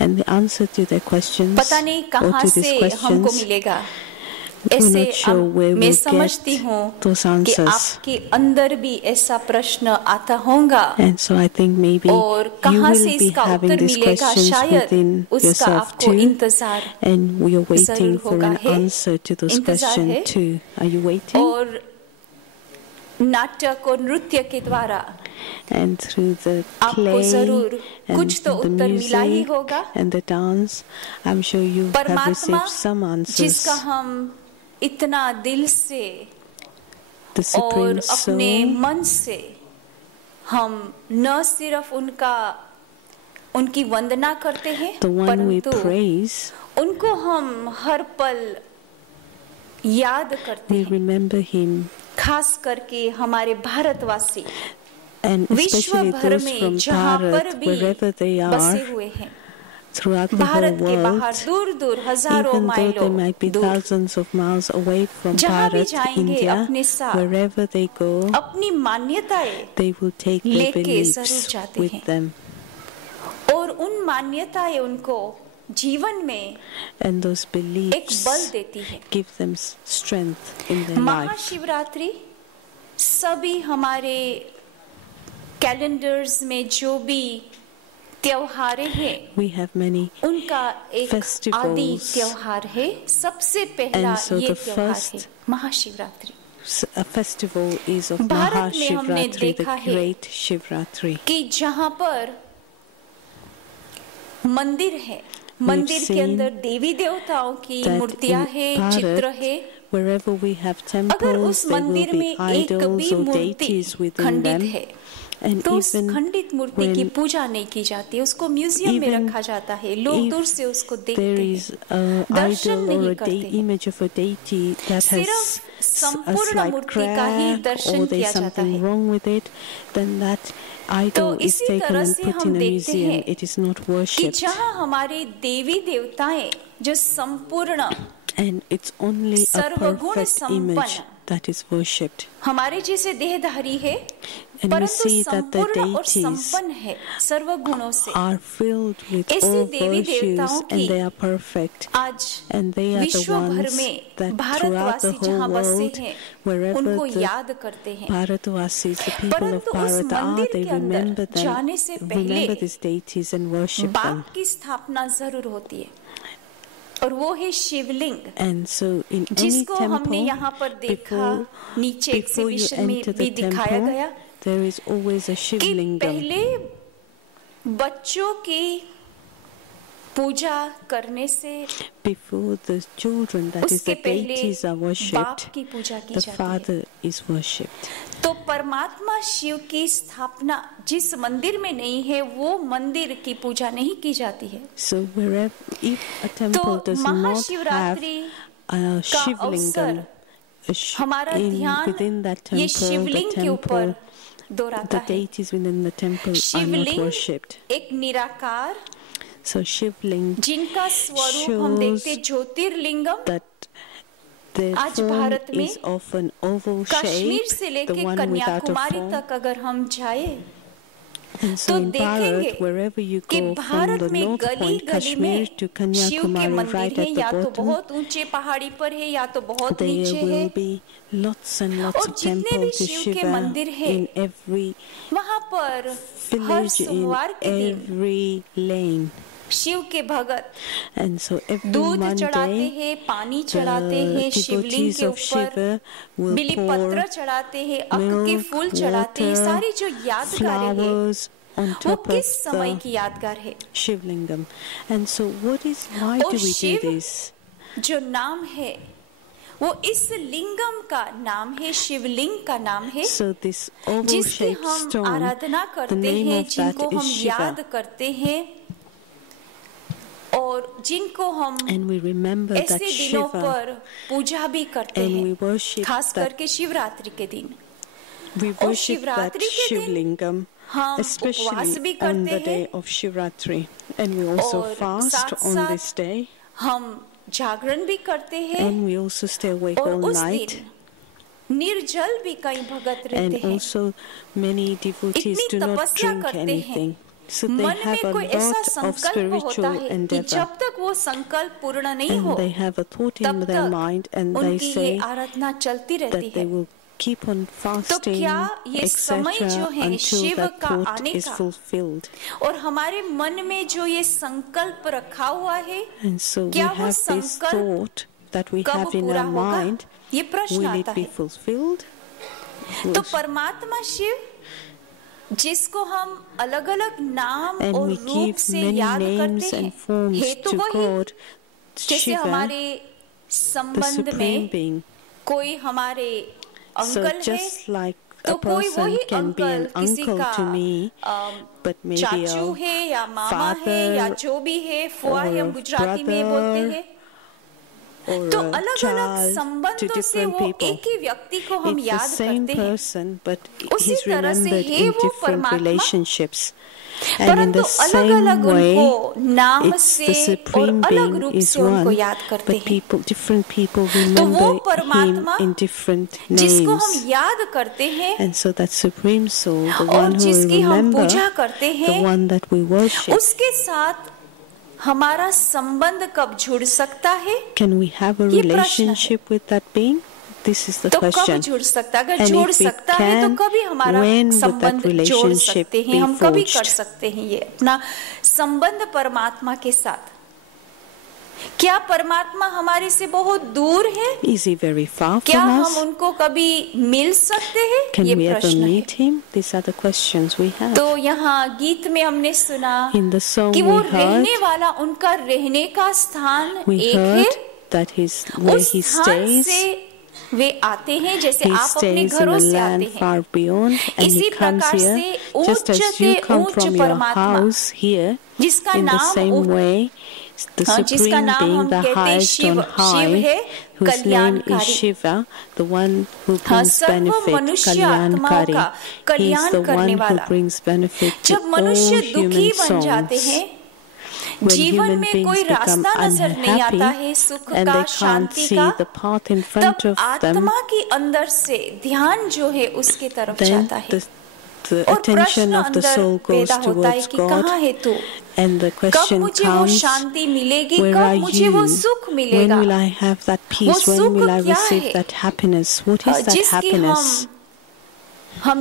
the answer to their questions पता नहीं or कहाँ to these से हमको questions, मिलेगा। we're ऐसे not sure where मैं we'll समझती get हूँ those कि answers. आपके अंदर भी ऐसा प्रश्न आता होगा And so I think maybe और you कहाँ will से be इसका having उत्तर these मिलेगा, questions शायद within उसका yourself आपको too, इंतजार and we are waiting जरूर for होगा an है। answer to those इंतजार है। questions too. Are you waiting? और नाटक और नृत्य के द्वारा And through the आपको play जरूर and कुछ तो the उत्तर मिला ही music होगा। and the dance, I'm sure you have परमात्मा received some answers. जिसका हम इतना दिल से The Supreme और अपने Soul, मन से हम न सिर्फ उनकी वंदना करते हैं the one we परंतु praise, उनको हम हर पल याद करते we हैं। remember Him, खास करके हमारे भारतवासी and विश्व especially भर those में from जहाँ पर Bharat, भी wherever they बसे are, हुए हैं throughout the भारत whole के बाहर world, दूर दूर हजारों even though they माइलों might be दूर thousands of miles away from जहाँ भी Bharat, जाएंगे India, अपने साथ wherever they go, अपनी मान्यताएं they will take their लेके जरूर beliefs जाते with हैं them. और उन मान्यताएं उनको जीवन में And those एक beliefs बल देती है। give them strength in their life. Mahashivratri सभी हमारे कैलेंडर्स में जो भी त्योहारें हैं, We have many उनका एक आदि त्योहार है। सबसे पहला ये त्योहार है Mahashivratri. A festival is of Bharat में हमने Mahashivratri, the देखा है great Shivratri. कि जहाँ पर मंदिर है, मंदिर के अंदर देवी देवताओं की मूर्तियां हैं, चित्र है। Wherever we have अगर उस temples, there will मंदिर में be एक idols भी or मूर्ति deities within खंडित them. है And तो उस even खंडित मूर्ति की when पूजा नहीं की जाती है, उसको म्यूजियम में even रखा जाता है। लोग दूर से उसको देखते there हैं, is an Darshan idol or नहीं a करते हैं। image of a deity that has सिर्फ a संपूर्ण slight मूर्ति का ही crack दर्शन or किया there's जाता something है। wrong with it, then that तो idol is इसी taken तरह and से put हम in a देखते museum. हैं It is not कि worshipped. जहाँ हमारे देवी देवताएं जो संपूर्ण And it's only a सर्वगुण perfect image संपन्न that is worshipped. हमारे जैसे देहधारी है, And we परंतु see that the संपूर्ण और deities संपन्न है सर्वगुणों से। are filled with ऐसे all देवी virtues देवताओं की and they are perfect. आज And they are the विश्व भर ones में that throughout the भारतवासी whole जहाँ बसे world, हैं wherever उनको the याद करते हैं। Bharatvasis, the people of परंतु उस Bharat are, मंदिर they के अंदर remember them, जाने से पहले remember these deities and worship them. बाप की स्थापना जरूर होती है और वो है शिवलिंग, And so in any जिसको हमने temple, यहाँ पर देखा, नीचे before you एग्जीबिशन में enter भी the दिखाया temple, गया there is always a कि Shivlingam. पहले बच्चों की पूजा करने से Before the children, that is उसके the पहले deities are बाप worshipped, की पूजा की the जाती है। Father is worshipped. तो परमात्मा शिव की स्थापना जिस मंदिर में नहीं है, वो मंदिर की पूजा नहीं की जाती है। So wherever, if a temple does not have Mahashivratri a का Shivlingam, अवसर हमारा ध्यान within that ये temple, the शिवलिंग के ऊपर temple, दोहराता the है। deities within the temple are not Shivling worshipped. एक निराकार, So Shivling जिनका स्वरूप हम देखते ज्योतिर्लिंगम, that their आज form भारत में is of an oval Kashmir shape, से the लेके one without a Kanyakumari form. तक अगर हम जाए And so तो in देखेंगे Bharat, wherever you कि go from भारत the में north गली point, गली में Kashmir to शिव के Kanyakumari, right मंदिर है, at the या तो bottom, बहुत ऊंचे पहाड़ी पर है या तो बहुत नीचे there है। will be lots and lots और of जितने भी temples to शिव के Shiva मंदिर है, in every वहाँ पर हर village, in सोमवार के दिन every lane. शिव के भगत And so every दूध चढ़ाते Monday, हैं, पानी चढ़ाते हैं the शिवलिंग devotees के of ऊपर, Shiva will बिली pour पत्र चढ़ाते हैं, अक के milk, फूल चढ़ाते हैं। water, सारी जो यादगारें हैं flowers on वो top किस of समय the की यादगार है? Shivlingam. And so why और do we do Shiv this? जो नाम है वो इस लिंगम का नाम है, शिवलिंग का नाम है, So this oval जिसकी shaped हम stone, आराधना the करते name हैं, of that जिनको is हम Shiva. याद करते हैं और जिनको हम And we remember that ऐसे दिनों Shiva, पर पूजा भी करते and we हैं, worship खास that, करके शिवरात्रि के दिन। we और worship that शिवरात्रि के दिन Shivlingam, हम उपवास especially भी on करते the day हैं of Shivratri. And we also और fast on साथ-साथ this day, हम जागरण भी करते हैं and we also stay awake और all उस night. दिन निर्जल भी कई भगत रहते And हैं। also many devotees इतनी do not तपस्या drink करते हैं, anything. So they मन have में a कोई ऐसा lot of संकल्प होता spiritual है कि endeavor. जब तक वो संकल्प पूर्ण नहीं And हो they have a thought in तब their तक mind, and they उनकी ये say आराधना चलती रहती that they है। will keep on तो fasting, क्या ये समय etc., जो है until शिव that का thought आने is का fulfilled. और हमारे मन में जो ये संकल्प रखा हुआ है, And so we क्या वो have this संकल्प thought that we कब have in पूरा our होगा? mind. ये प्रश्न Will आता it be है। fulfilled? तो परमात्मा शिव जिसको हम अलग अलग नाम And और we रूप give से many याद names करते हैं, and forms है तो to वही God, जैसे Shiva, हमारे the संबंध Supreme में Being. कोई हमारे So अंकल है just like तो a कोई person वही can be an अंकल किसी uncle का to me, but maybe चाचू a है या मामा है या father जो भी है, फुआ है, हम or गुजराती में बोलते brother हैं, or a child to different people. It's the same person, but he's remembered in different relationships. And in the same way, it's the Supreme Being is one, but different people remember Him in different names. And so that Supreme Soul, the one who we remember, the one that we worship, हमारा संबंध कब जुड़ सकता है? Can we have a relationship with that being? This is the question. कब जुड़ सकता है? अगर जुड़ सकता है तो कभी हमारा संबंध जोड़ सकते हैं, हम कभी कर सकते हैं ये अपना संबंध परमात्मा के साथ। क्या परमात्मा हमारे से बहुत दूर है? Is he very far from us? क्या हम उनको कभी मिल सकते हैं? Can ये we ever प्रश्न meet him? These are the questions we have. तो यहाँ गीत में हमने सुना कि वो रहने वाला उनका रहने का स्थान एक है। That is where he stays. वे आते हैं जैसे आप अपने घरों से आते हैं। इसी प्रकार से ऊंच से ऊंच परमात्मा जिसका नाम जिसका नाम हम कहते हैं शिव है, कल्याणकारी, सर्व मनुष्य आत्माओं का कल्याण करने वाला। जब मनुष्य दुखी बन जाते हैं, जीवन में कोई रास्ता नजर नहीं आता है सुख का, शांति का, तब आत्मा के अंदर से ध्यान जो है उसके तरफ जाता है और प्रश्न अंदर पैदा होता है कि कहाँ है तू? कब मुझे वो शांति मिलेगी? कब मुझे वो सुख मिलेगा? वो सुख क्या है?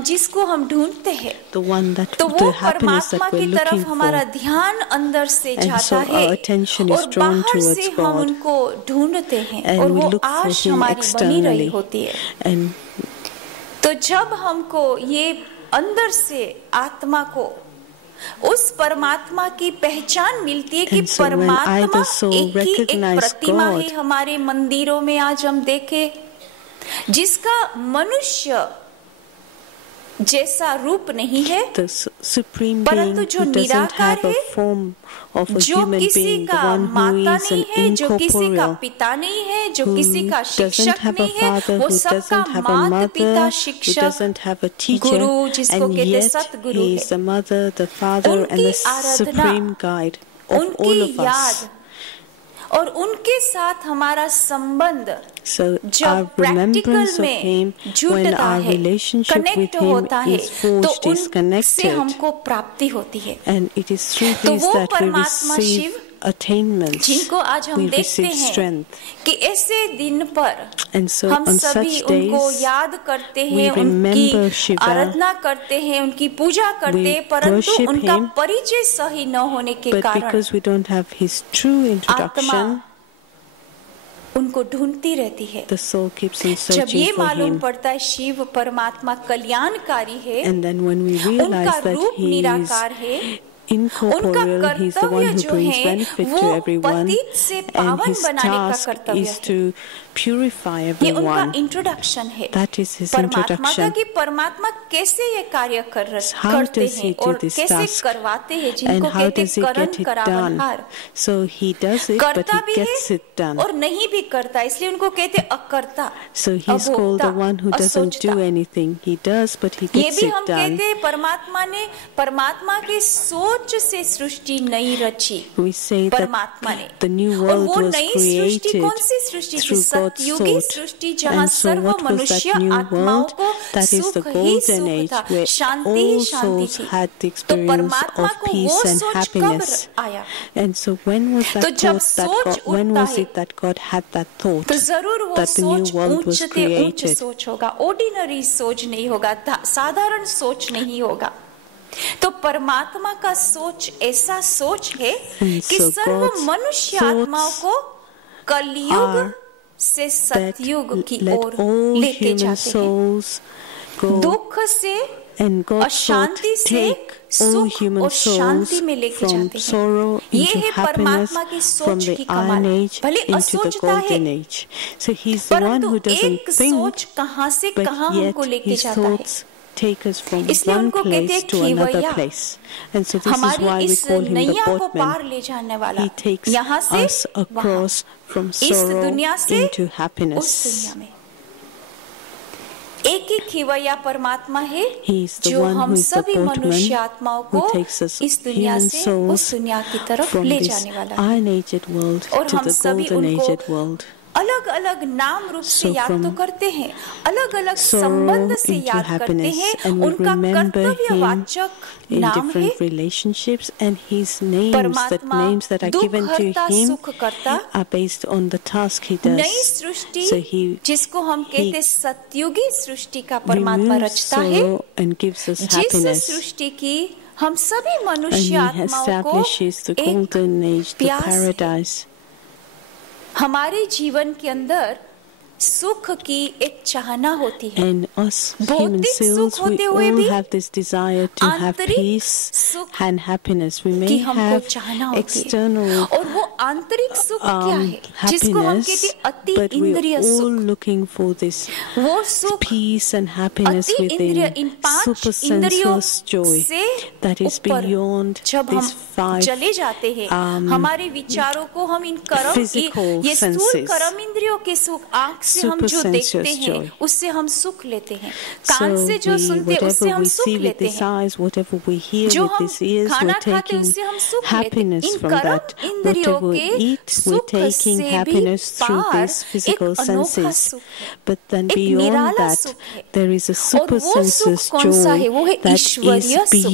जिसको हम ढूंढते हैं, तो वो परमात्मा की तरफ हमारा ध्यान अंदर से जाता है और बाहर से हम उनको ढूंढते हैं और वो आश हमारी बनी रही होती है। तो जब हमको ये अंदर से आत्मा को उस परमात्मा की पहचान मिलती है कि परमात्मा एक प्रतिमा है हमारे मंदिरों में आज हम देखें, जिसका मनुष्य जैसा रूप नहीं है, परंतु जो निराकार है, जो किसी का माता नहीं है, जो किसी का पिता नहीं है, जो किसी का शिक्षक नहीं है, वो सबका माता पिता शिक्षक गुरु जिसको कहते सतगुरु है। उनकी आराधना, उनकी याद और उनके साथ हमारा संबंध जब प्रैक्टिकल में जुड़ता है, कनेक्ट होता है, तो उनसे हमको प्राप्ति होती है। तो वो परमात्मा शिव जिनको आज हम देखते हैं कि ऐसे दिन पर हम सभी उनको याद करते हैं, उनकी आराधना करते हैं, उनकी पूजा करते हैं, परंतु उनका परिचय सही न होने के कारण आत्मा उनको ढूंढती रहती है। जब ये मालूम पड़ता है शिव परमात्मा कल्याणकारी है, उनका रूप निराकार है, उनका कर्तव्य जो है वो पतित से पावन बनाने का कर्तव्य है। ये उनका इंट्रोडक्शन है परमात्मा का कि परमात्मा कैसे ये कार्य करते हैं और कैसे करवाते हैं, जिनको कहते हैं करण करावनहार। करता भी है और नहीं भी करता, इसलिए उनको कहते अकर्ता, ये भी हम कहते हैं परमात्मा के सोच से सृष्टि नई रची परमात्मा ने। और वो नई सृष्टि कौन सी सृष्टि थी? सतयुगी सृष्टि, जहाँ सर्व मनुष्य आत्माओं को सुख ही सुख था, शांति ही शांति थी। तो परमात्मा को वो सोच कब आया? तो जब सोच उठता है तो जरूर वो सोच ऊंच से ऊंच सोच होगा, ऑर्डिनरी सोच नहीं होगा, साधारण सोच नहीं होगा। तो परमात्मा का सोच ऐसा सोच है कि सर्व मनुष्य आत्माओं को कलयुग से सतयुग की ओर लेके जाते हैं, दुख से अशांति से सुख और शांति में लेके जाते हैं। ये है परमात्मा की सोच की कमाल। भले असोचता है, परंतु एक सोच कहाँ से कहाँ हमको लेके जाता है। take us from one place to another place. And so this is why we call him the boatman. He takes us across from sorrow into happiness. एक ही खिवैया परमात्मा है जो हम सभी मनुष्य आत्माओं को इस दुनिया से उस दुनिया की तरफ ले जाने वाला है। और हम सभी उनको अलग अलग नाम रूप से याद तो करते हैं, अलग अलग संबंध से याद करते हैं, उनका कर्तव्यवाचक नाम है परमात्मा, दुःखहर्ता, सुखकर्ता, नई सृष्टि जिसको हम कहते सतयुगी सृष्टि का परमात्मा रचता है, जिस सृष्टि की हम सभी मनुष्य आत्माओं को एक प्यास हमारे जीवन के अंदर सुख की एक चाहना होती है। भौतिक सुख होते हुए भी आंतरिक सुख की हमको चाहना होती है। और वो आंतरिक सुख क्या है जिसको हम कहते हैं अति इंद्रिय सुख। वो सुख अति इंद्रिय, इन 5 इंद्रियों से ऊपर जब हम चले जाते हैं, हमारे विचारों को हम इन कर्म, ये स्थूल कर्म इंद्रियों के सुख, आंख से हम जो देखते हैं उससे हम सुख लेते हैं, कान से जो सुनते हैं उससे हम सुख लेते हैं, जो हम खाना खाते हैं उससे हम सुख लेते हैं। इन कर्म इंद्रियों के सुख से भी पार एक अनोखा सुख है, एक निराला सुख है। और वो सुख कौन सा है? वो है ईश्वरीय सुख।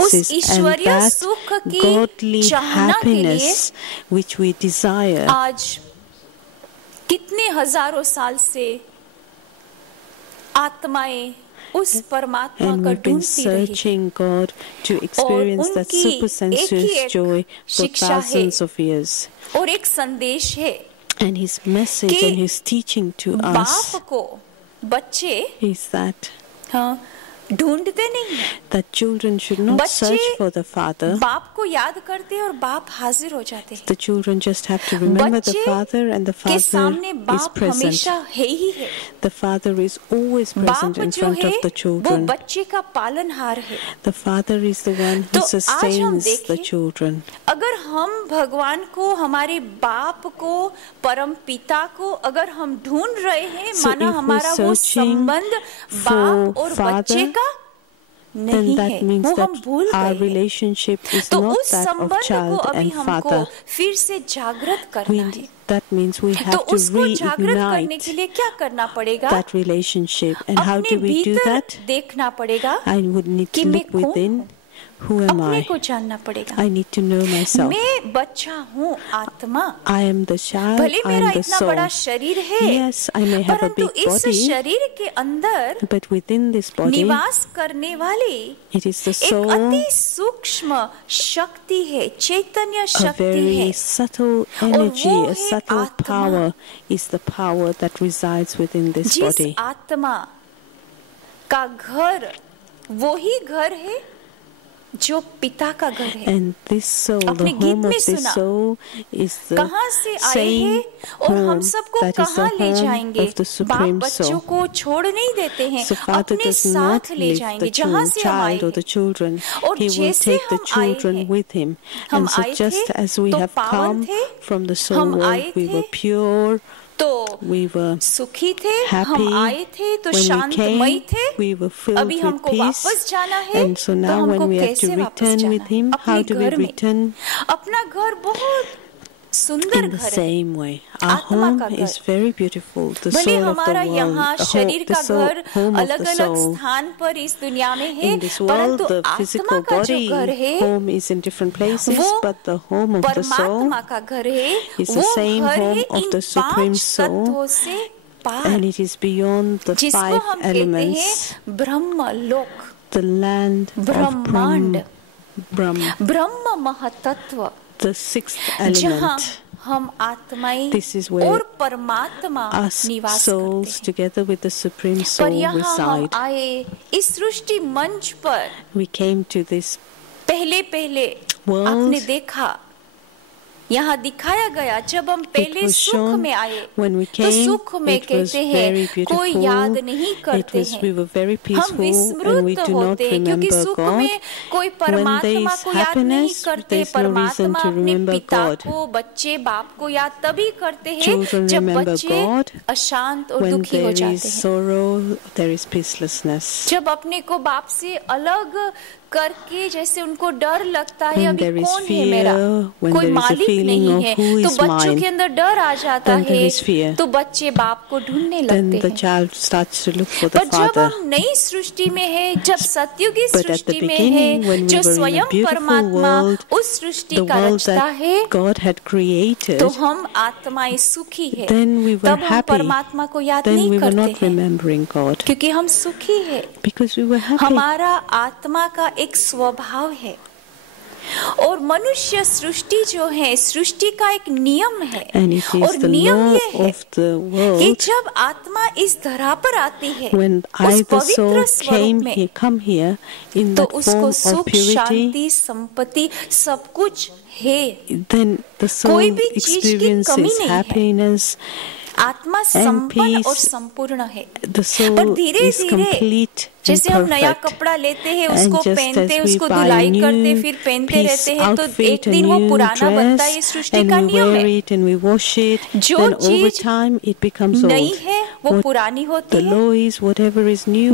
उस ईश्वरीय सुख की चाहना के लिए आज कितने हजारों साल से आत्माएं उस परमात्मा का ढूंढती रही और उनकी एक ही एक शिक्षा है और एक संदेश है कि बाप को बच्चे ढूंढते नहीं हैं। That children should not search for the father. बाप को याद करते हैं और बाप हाजिर हो जाते हैं। The children just have to remember the father and the father is present. हमेशा है ही है। The father is always present in front of the children. वो बच्चे का पालनहार है। The father is the one who sustains the children. अगर हम भगवान को, हमारे बाप को, परम पिता को अगर हम ढूंढ रहे हैं, माना हमारा वो संबंध बाप और बच्चे का नहीं है, वो हम भूल गए हैं। तो उस संबंध को अभी हमको फिर से जागृत करना है। That means we have to reignite क्या करना पड़ेगा? that relationship. And how do we do that? देखना पड़ेगा। I would need to look within. Who am अपने I? को जानना पड़ेगा। I need to know myself. मैं बच्चा हूँ, आत्मा। I am the child. भले I मेरा am the इतना soul. बड़ा शरीर है, Yes, I may have a big परंतु इस body. शरीर के अंदर But within this body, निवास करने वाली it is the एक soul. अति सूक्ष्म शक्ति है, चैतन्य A शक्ति very है। subtle energy, वो a है subtle आत्मा। power is the power that resides within this जिस body. आत्मा का घर वो ही घर है जो पिता का घर है। And this soul, the अपने गीत home में of this सुना, soul is the कहाँ से आए same हैं और हम home सबको that is the कहाँ ले home जाएंगे? of the बाप Supreme बच्चों Soul. को छोड़ नहीं देते हैं, So Father अपने does साथ not ले leave जाएंगे the जहाँ से हम आए child or the हैं। children. और He will जैसे take the हम आए children हैं, with him. हम And so आए just थे as we तो have पावन come थे, from the soul हम world, आए we थे were pure, तो we were सुखी थे, happy. हम आए थे तो When we शांतमयी came, थे। we were filled अभी with हमको peace. वापस जाना है, And so तो now हमको when we have कैसे to वापस return जाना with है? him, how अपने do we घर में। return? अपना घर बहुत सुंदर In the घर है। same way, our आत्मा home का घर। is very beautiful. The भले soul of the हमारा यहाँ world, शरीर the का घर home of the अलग-अलग soul. स्थान पर इस दुनिया में है, In this world, परंतु the आत्मा physical का जो body घर है home is in different places, वो but the home of the soul परमात्मा का घर है, is the वो same घर home है of in the Supreme 5 Soul, तत्वों से पार, and it is beyond the जिसको 5 हम कहते elements, हैं ब्रह्मलोक, the land of ब्रह्मांड, Brahm, ब्रह्म महतत्व, the 6th जहाँ element. हम आत्माएं This is where और परमात्मा Us निवास souls करते हैं। together with the Supreme पर Soul यहाँ हम reside. आए इस सृष्टि मंच पर, We came to this पहले world. आपने देखा यहाँ दिखाया गया जब हम पहले सुख में आए तो सुख में कहते हैं कोई याद नहीं करते हैं, हम विस्मृत होते हैं क्योंकि सुख में कोई परमात्मा को याद नहीं करते। परमात्मा अपने पिता को, बच्चे बाप को याद तभी करते हैं जब बच्चे अशांत और दुखी हो जाते हैं, जब अपने को बाप से अलग करके जैसे उनको डर लगता है अभी कौन है मेरा, कोई मालिक नहीं है, तो बच्चों के अंदर डर आ जाता है तो बच्चे बाप को ढूंढने लगते हैं। पर जब हम नई सृष्टि में है, जब सत्युगी सृष्टि में है, जो स्वयं परमात्मा उस सृष्टि का रचता है, तो हम आत्माएं सुखी है, तब हम परमात्मा को याद नहीं करते हैं क्योंकि हम सुखी है। हमारा आत्मा का एक स्वभाव है और मनुष्य सृष्टि जो है सृष्टि का एक नियम है, और नियम ये है कि जब आत्मा इस धरा पर आती है उस पवित्र स्वरूप में, तो उसको सुख शांति संपत्ति सब कुछ है, कोई भी चीज की कमी नहीं है। आत्मा संपन्न और संपूर्ण है। पर धीरे धीरे जैसे हम नया कपड़ा लेते हैं, उसको पहनते, उसको धुलाई करते, फिर पहनते रहते हैं, तो एक दिन वो पुराना बनता है। ये सृष्टि का नियम है। जो चीज नई है वो पुरानी होती है।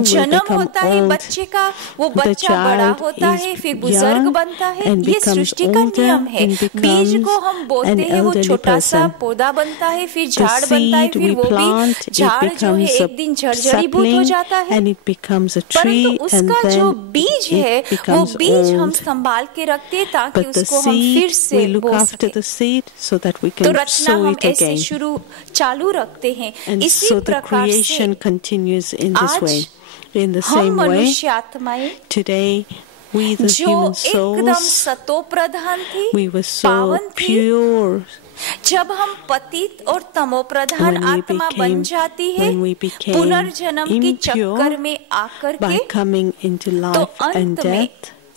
जन्म होता है बच्चे का, वो बच्चा बड़ा होता है, फिर बुजुर्ग बनता है। ये सृष्टि का नियम है। बीज को हम बोते हैं, वो छोटा सा पौधा बनता है, फिर झाड़ बनता है, फिर वो भी झाड़ जो है एक दिन जर्जरीभूत हो जाता है। परंतु उसका जो बीज है वो बीज हम संभाल के रखते ताकि उसको हम फिर से बो सके। तो रचना हम ऐसे चालू रखते हैं। इसी प्रकार से आज हम मनुष्य आत्माएं जो एकदम सतो प्रधान थी, पावन थी, जब हम पतित और तमो प्रधान आत्मा बन जाती है पुनर्जन्म के चक्कर में आकर के, तो अंत में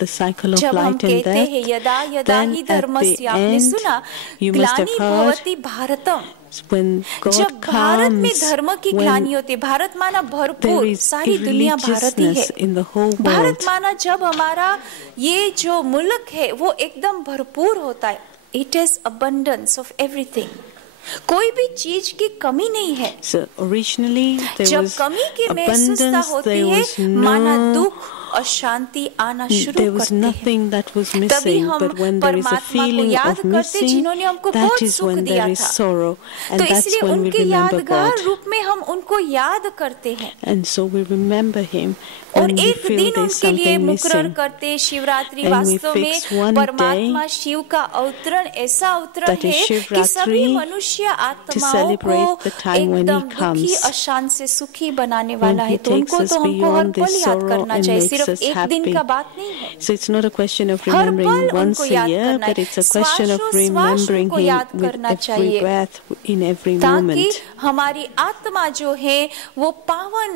जब हम कहते हैं यदा यदा ही धर्मस्य, आपने सुना ग्लानि भवति भारतम, जब भारत में धर्म की ग्लानि होती है, भारत माना भरपूर, सारी दुनिया भारत ही है। भारत माना जब हमारा ये जो मुल्क है वो एकदम भरपूर होता है, it has abundance of everything, कोई भी चीज की कमी नहीं है। जब कमी की महसूसता होती है माना दुख अशांति आना शुरू करती है, तभी हम परमात्मा को याद करते जिन्होंने हमको बहुत सुख दिया था, तो इसलिए उनके यादगार रूप में हम उनको याद करते हैं और एक दिन उनके लिए मुकर्रर करते। शिवरात्रि वास्तव में परमात्मा शिव का अवतरण, ऐसा अवतरण है कि सभी मनुष्य आत्माओं को एकदम दुखी अशांत से सुखी बनाने वाला है, तो उनको तो हमको हर पल याद करना चाहिए, सिर्फ एक दिन का बात नहीं है। So it's not a question of remembering once a year, but it's a question of remembering him with every breath, in every moment. ताकि हमारी आत्मा जो है वो पावन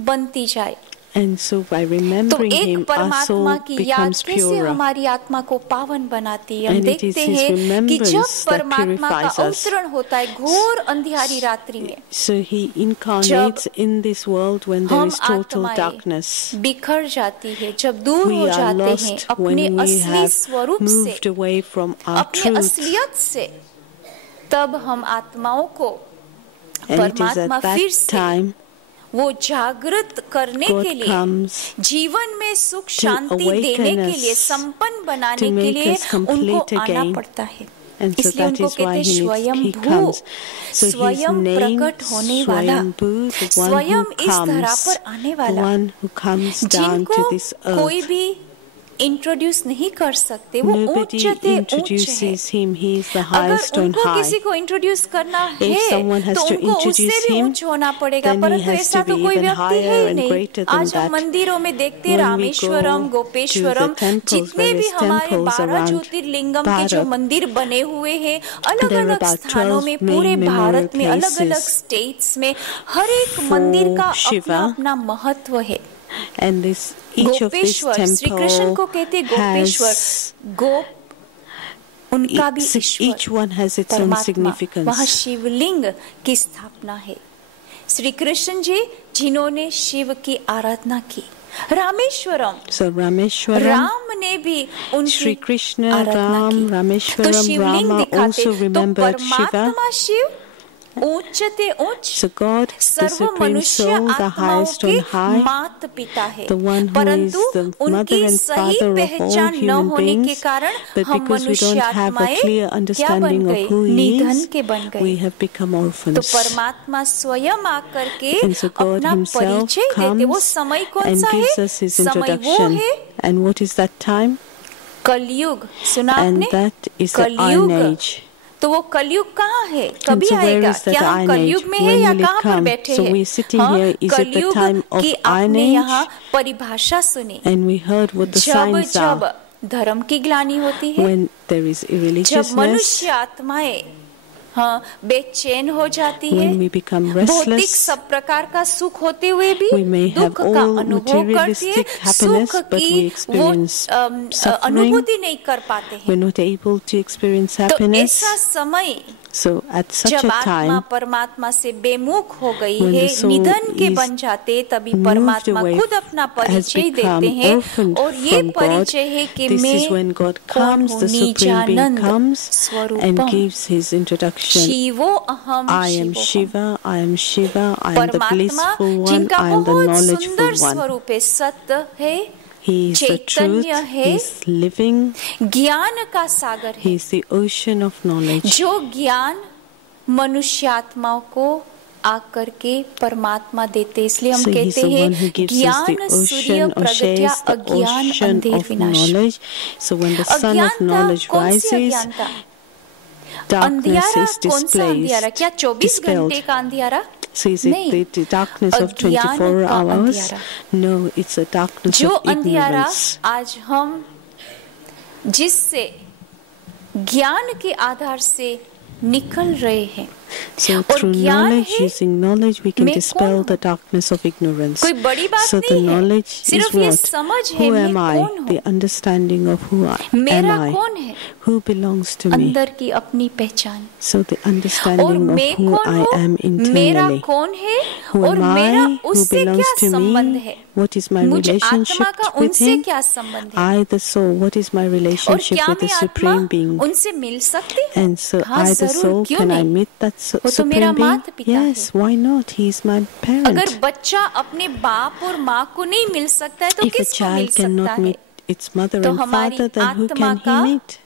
बनती जाए। And so by remembering him, our soul becomes purer. हमारी आत्मा को पावन बनाती है। हम देखते हैं कि जब परमात्मा का अवतरण होता है घोर अंधियारी रात्रि में, so he incarnates in this world when there is total darkness. बिखर जाती है, जब दूर हो जाते हैं अपने असली स्वरूप से, अपने असलियत से, तब हम आत्माओं को परमात्मा फिर से वो जागृत करने के लिए, जीवन में सुख शांति देने के लिए, संपन्न बनाने के लिए उनको आना पड़ता है। इसलिए उनको कहते हैं स्वयं भू, स्वयं प्रकट होने वाला, स्वयं इस धरा पर आने वाला, जिनको कोई भी इंट्रोड्यूस नहीं कर सकते, वो ऊंच थे ऊंच है। अगर उनको किसी को इंट्रोड्यूस करना है तो उनको उससे भी ऊंच होना पड़ेगा, परंतु ऐसा तो कोई व्यक्ति है ही नहीं। आज हम मंदिरों में देखते रामेश्वरम, गोपेश्वरम, जितने भी हमारे 12 ज्योतिर्लिंगम के जो मंदिर बने हुए हैं अलग अलग स्थानों में, पूरे भारत में अलग अलग स्टेट्स में, हर एक मंदिर का अपना अपना महत्व है। And this each of these Shri Krishna को कहते गोपेश्वर, गोप उनका भी each one has its own significance. वहाँ शिवलिंग की स्थापना है। श्री कृष्ण जी जिन्होंने शिव की आराधना की, रामेश्वरम, so Rameshwaram, राम ने भी उनकी Shri Krishna, आराधना Ram, की। Rameshwaram, तो शिवलिंग Rama दिखाते, also remembered तो Shiva. परमात्मा शिव ऊंचते ऊंच, So God, the serve Supreme मनुष्य Soul, the आत्माओं highest के on high, माता पिता है, the one who परंतु is the mother उनकी and सही father of all पहचान न human होने के beings, कारण but हम because we मनुष्य don't have a आत्माएं clear क्या बन understanding of गए, who He निधन is, के बन गए। we have become तो orphans. परमात्मा स्वयं आकर के And so God अपना Himself परिचय देते। वो comes समय कौन and सा gives है? us His समय वो introduction. है And what is that time? कलयुग। सुना And आपने? that is the Iron कलयुग। Age. तो वो कलयुग कहाँ है? And कभी so where आएगा? is that क्या हम Iron कलयुग Age? में है When या will it कहाँ पर come? बैठे So हैं? we're sitting here. Is it the कलयुग time of की Iron आपने Age? यहाँ परिभाषा सुनी। And we heard what the जब signs are. जब धर्म की ग्लानि होती है, When there is जब irreligiousness, मनुष्य आत्माएं बेचैन हो जाती है, when we become भौतिक restless, सब प्रकार का सुख होते हुए भी we may have दुख का all अनुभव करती है, materialistic happiness, सुख but we की वो experience suffering. अनुभूति नहीं कर पाते हैं। We're not able to experience तो happiness. ऐसा समय So at such जब a आत्मा time, परमात्मा से बेमुख हो गई when है, the soul निधन के is बन जाते, तभी moved परमात्मा away, खुद अपना has परिचय become देते हैं, orphaned और ये from God, परिचय है कि this मैं is when God कौन comes, हूँ, the Supreme Being Nijanand comes and स्वरूपम, gives His introduction. शिवो अहम I am शिवोहम। Shiva, I am Shiva, I am the परमात्मा blissful one, जिनका I am the बहुत knowledgeful सुंदर one. स्वरूप है, सत्य है, He is the truth, चैतन्य है, He is living, ज्ञान का सागर He है, is the ocean of knowledge. जो ज्ञान मनुष्य आत्माओं को आकर के परमात्मा देते। इसलिए हम So he's कहते the हैं one who gives us ज्ञान the Surya ocean or प्रगट्या shares the अज्ञान ocean अंधेर of विनाश। knowledge. So when the sun of अज्ञानता knowledge कौन सी rises, अज्ञानता? darkness अंधियारा is कौन सा अंधियारा? displaced, क्या 24 dispelled. घंटे का अंधियारा? So is it the darkness of अज्ञान 24 का hours? अंधियारा। No, it's a darkness जो of अंधियारा ignorance. आज हम जिससे ज्ञान के आधार से निकल रहे हैं, So और through ज्ञान knowledge, है using knowledge, we can मैं dispel कौन the darkness of ignorance. कोई बड़ी बात So the नहीं है, knowledge is सिर्फ ये what? समझ है Who मैं am I? कौन हूँ, The understanding of who am मेरा I? कौन है, Who belongs to me? अंदर की अपनी पहचान, So the और understanding मैं of who कौन I am हूँ, मेरा internally. कौन है, Who और am मेरा I? Who उससे belongs क्या to संबंध me? है, What is my मुझ relationship आत्मा का with उनसे Him? क्या संबंध है, I, the soul, what is my और relationship क्या with the मैं Supreme आत्मा Being? उनसे मिल सकती हूँ? And so हाँ, I, the जरूर, soul, क्यों can I नहीं? meet that वो तो मेरा Supreme Being? माता पिता है। Yes, why not? He is my parent. अगर बच्चा अपने बाप और माँ को नहीं मिल सकता है तो If a किसको मिल child cannot सकता है? meet its mother तो and हमारी father, then who आत्मा can he का meet?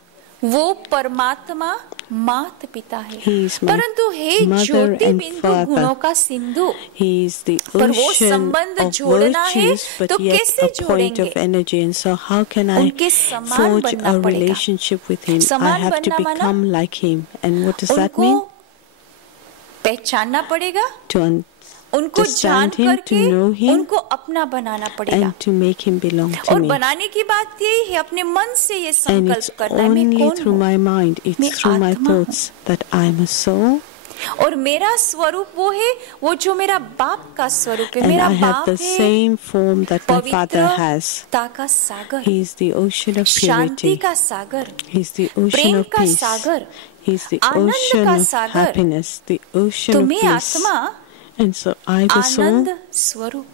वो परमात्मा माता पिता है, He is my परंतु हे mother ज्योति and बिंदु father. गुणों का सिंधु, He is the पर वो ocean संबंध of जोड़ना है virtues, but तो yet कैसे a point जोड़ेंगे? of energy. And so how can I उनके समान forge बनना a पड़ेगा। relationship with Him? I समान have to बनना माना become like Him. And what does that उनको mean? पहचानना पड़ेगा, To उनको जान understand Him, करके to know Him, उनको अपना बनाना पड़ेगा, and to make Him belong to और me. बनाने की बात यही है अपने मन से ये And संकल्प it's करना है, मैं only कौन through हूँ, my mind, मैं it's through my आत्मा हूँ, thoughts that I am a soul. और मेरा स्वरूप वो है वो जो मेरा बाप का स्वरूप है, And मेरा I have बाप the है same form that my father has. पवित्रता का सागर, He is the ocean of Shanti purity. का सागर, He is the ocean Prem of का peace. Sagar, He is the Anand ocean का of Sagar. happiness, the ocean तो of मैं bliss. आत्मा And so I, the soul, आनंद स्वरूप,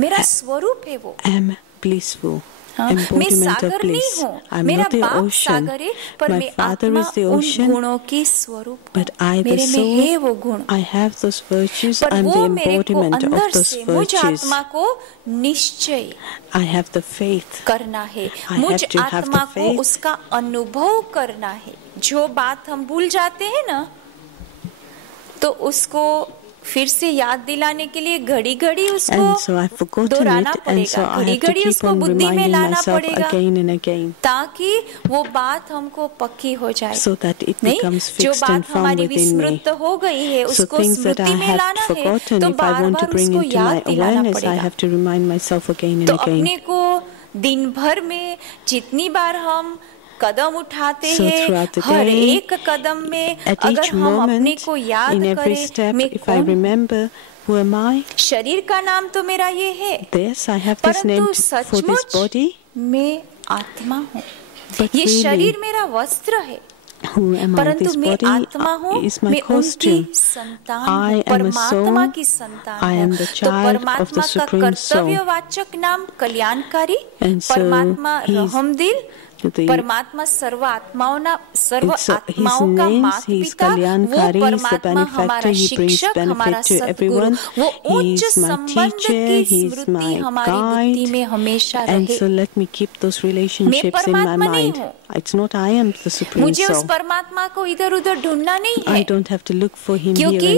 मेरा स्वरूप है वो, am blissful. मैं Embodiment of सागर नहीं bliss. हूँ, I'm मेरा not the बाप ocean. सागर है, पर My मैं father आत्मा is the उन ocean, गुणों की स्वरूप हूँ, but I, the मेरे में है soul, वो गुण, I have those virtues. पर I'm वो the मेरे को embodiment अंदर of those से मुझ virtues. आत्मा को निश्चय I have the faith. करना है, I मुझ have to have आत्मा the को faith. उसका अनुभव करना है। जो बात हम भूल जाते हैं ना, तो उसको फिर से याद दिलाने के लिए घड़ी घड़ी And उसको so I've forgotten दोहराना it, and so पड़ेगा, I घड़ी have to घड़ी keep उसको on बुद्धि में reminding लाना myself पड़ेगा, again and again, ताकि वो बात हमको पक्की हो जाए। so that it नहीं, becomes जो fixed and बात firm हमारी within me. विस्मृत हो गई है So उसको things that I स्मृति में have लाना है, forgotten, तो if I bar want to bar bring उसको into my याद दिलाना awareness, I पड़ेगा। have to remind myself again तो and again. अपने को दिन भर में जितनी बार हम कदम उठाते So हैं, throughout the हर day, एक कदम में At अगर each हम अपने moment, को याद in every करें, step, मैं if I कौन हूँ? remember, who am I? शरीर का नाम तो मेरा ये है, Yes, I have this परंतु name for this सचमुच body, मैं आत्मा हूँ। ये शरीर मेरा वस्त्र है, परंतु मैं आत्मा हूँ, मैं उनकी संतान हूँ, परमात्मा की संतान हूँ। तो परमात्मा का कर्तव्यवाचक नाम कल्याणकारी, परमात्मा रहमदिल, परमात्मा सर्व आत्माओं का माता पिता, वो परमात्मा हमारा शिक्षक, हमारा सद्गुरु, वो उच्च संबंध की स्मृति हमारी बुद्धि में हमेशा रहे। मैं परमात्मा नहीं हूँ, मुझे उस परमात्मा को इधर उधर ढूंढना नहीं है, क्योंकि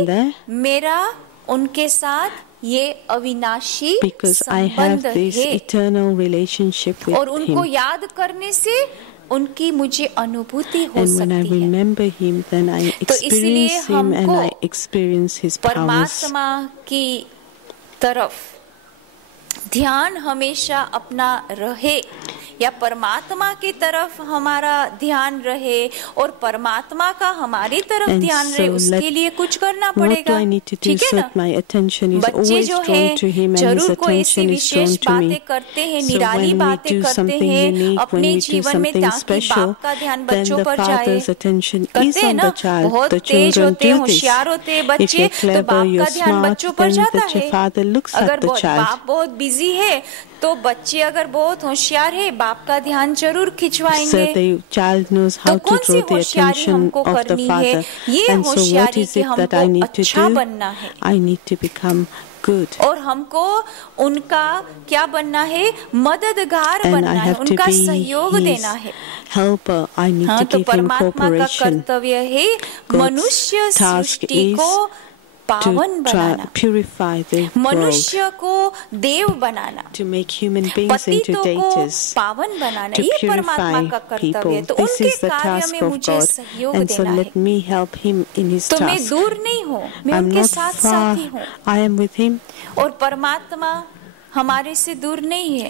मेरा उनके साथ ये अविनाशी संबंध है, और उनको याद करने से उनकी मुझे अनुभूति हो सकती है। तो इसलिए हमको परमात्मा की तरफ ध्यान हमेशा अपना रहे, या परमात्मा की तरफ हमारा ध्यान रहे, और परमात्मा का हमारी तरफ ध्यान रहे, उसके लिए कुछ करना पड़ेगा, ठीक है ना। बच्चे जो हैं जरूर कोई ऐसी विशेष बातें करते हैं, निराली बातें करते हैं अपने जीवन में, ताकि बाप का ध्यान बच्चों पर जाए। करते हैं ना, बहुत तेज होते हैं, होशियार होते हैं बच्चे, तो बाप का ध्यान बच्चों पर जाता है। अगर बाप बहुत बिजी है तो बच्चे अगर बहुत होशियार है, बाप का ध्यान जरूर खिंचवाएंगे। तो कौन सी होशियारी हमको करनी है? ये होशियारी कि हमको अच्छा बनना है, और हमको उनका क्या बनना है? मददगार बनना है, उनका सहयोग देना है। हाँ, तो परमात्मा का कर्तव्य है मनुष्य सृष्टि को पावन बनाना, मनुष्य को देव बनाना, पतितों को पावन बनाना, ये परमात्मा का कर्तव्य है। तो उनके कार्य में मुझे सहयोग देना है। तो मैं दूर नहीं हूँ, मैं उनके साथ साथ ही हूँ, और परमात्मा हमारे से दूर नहीं है।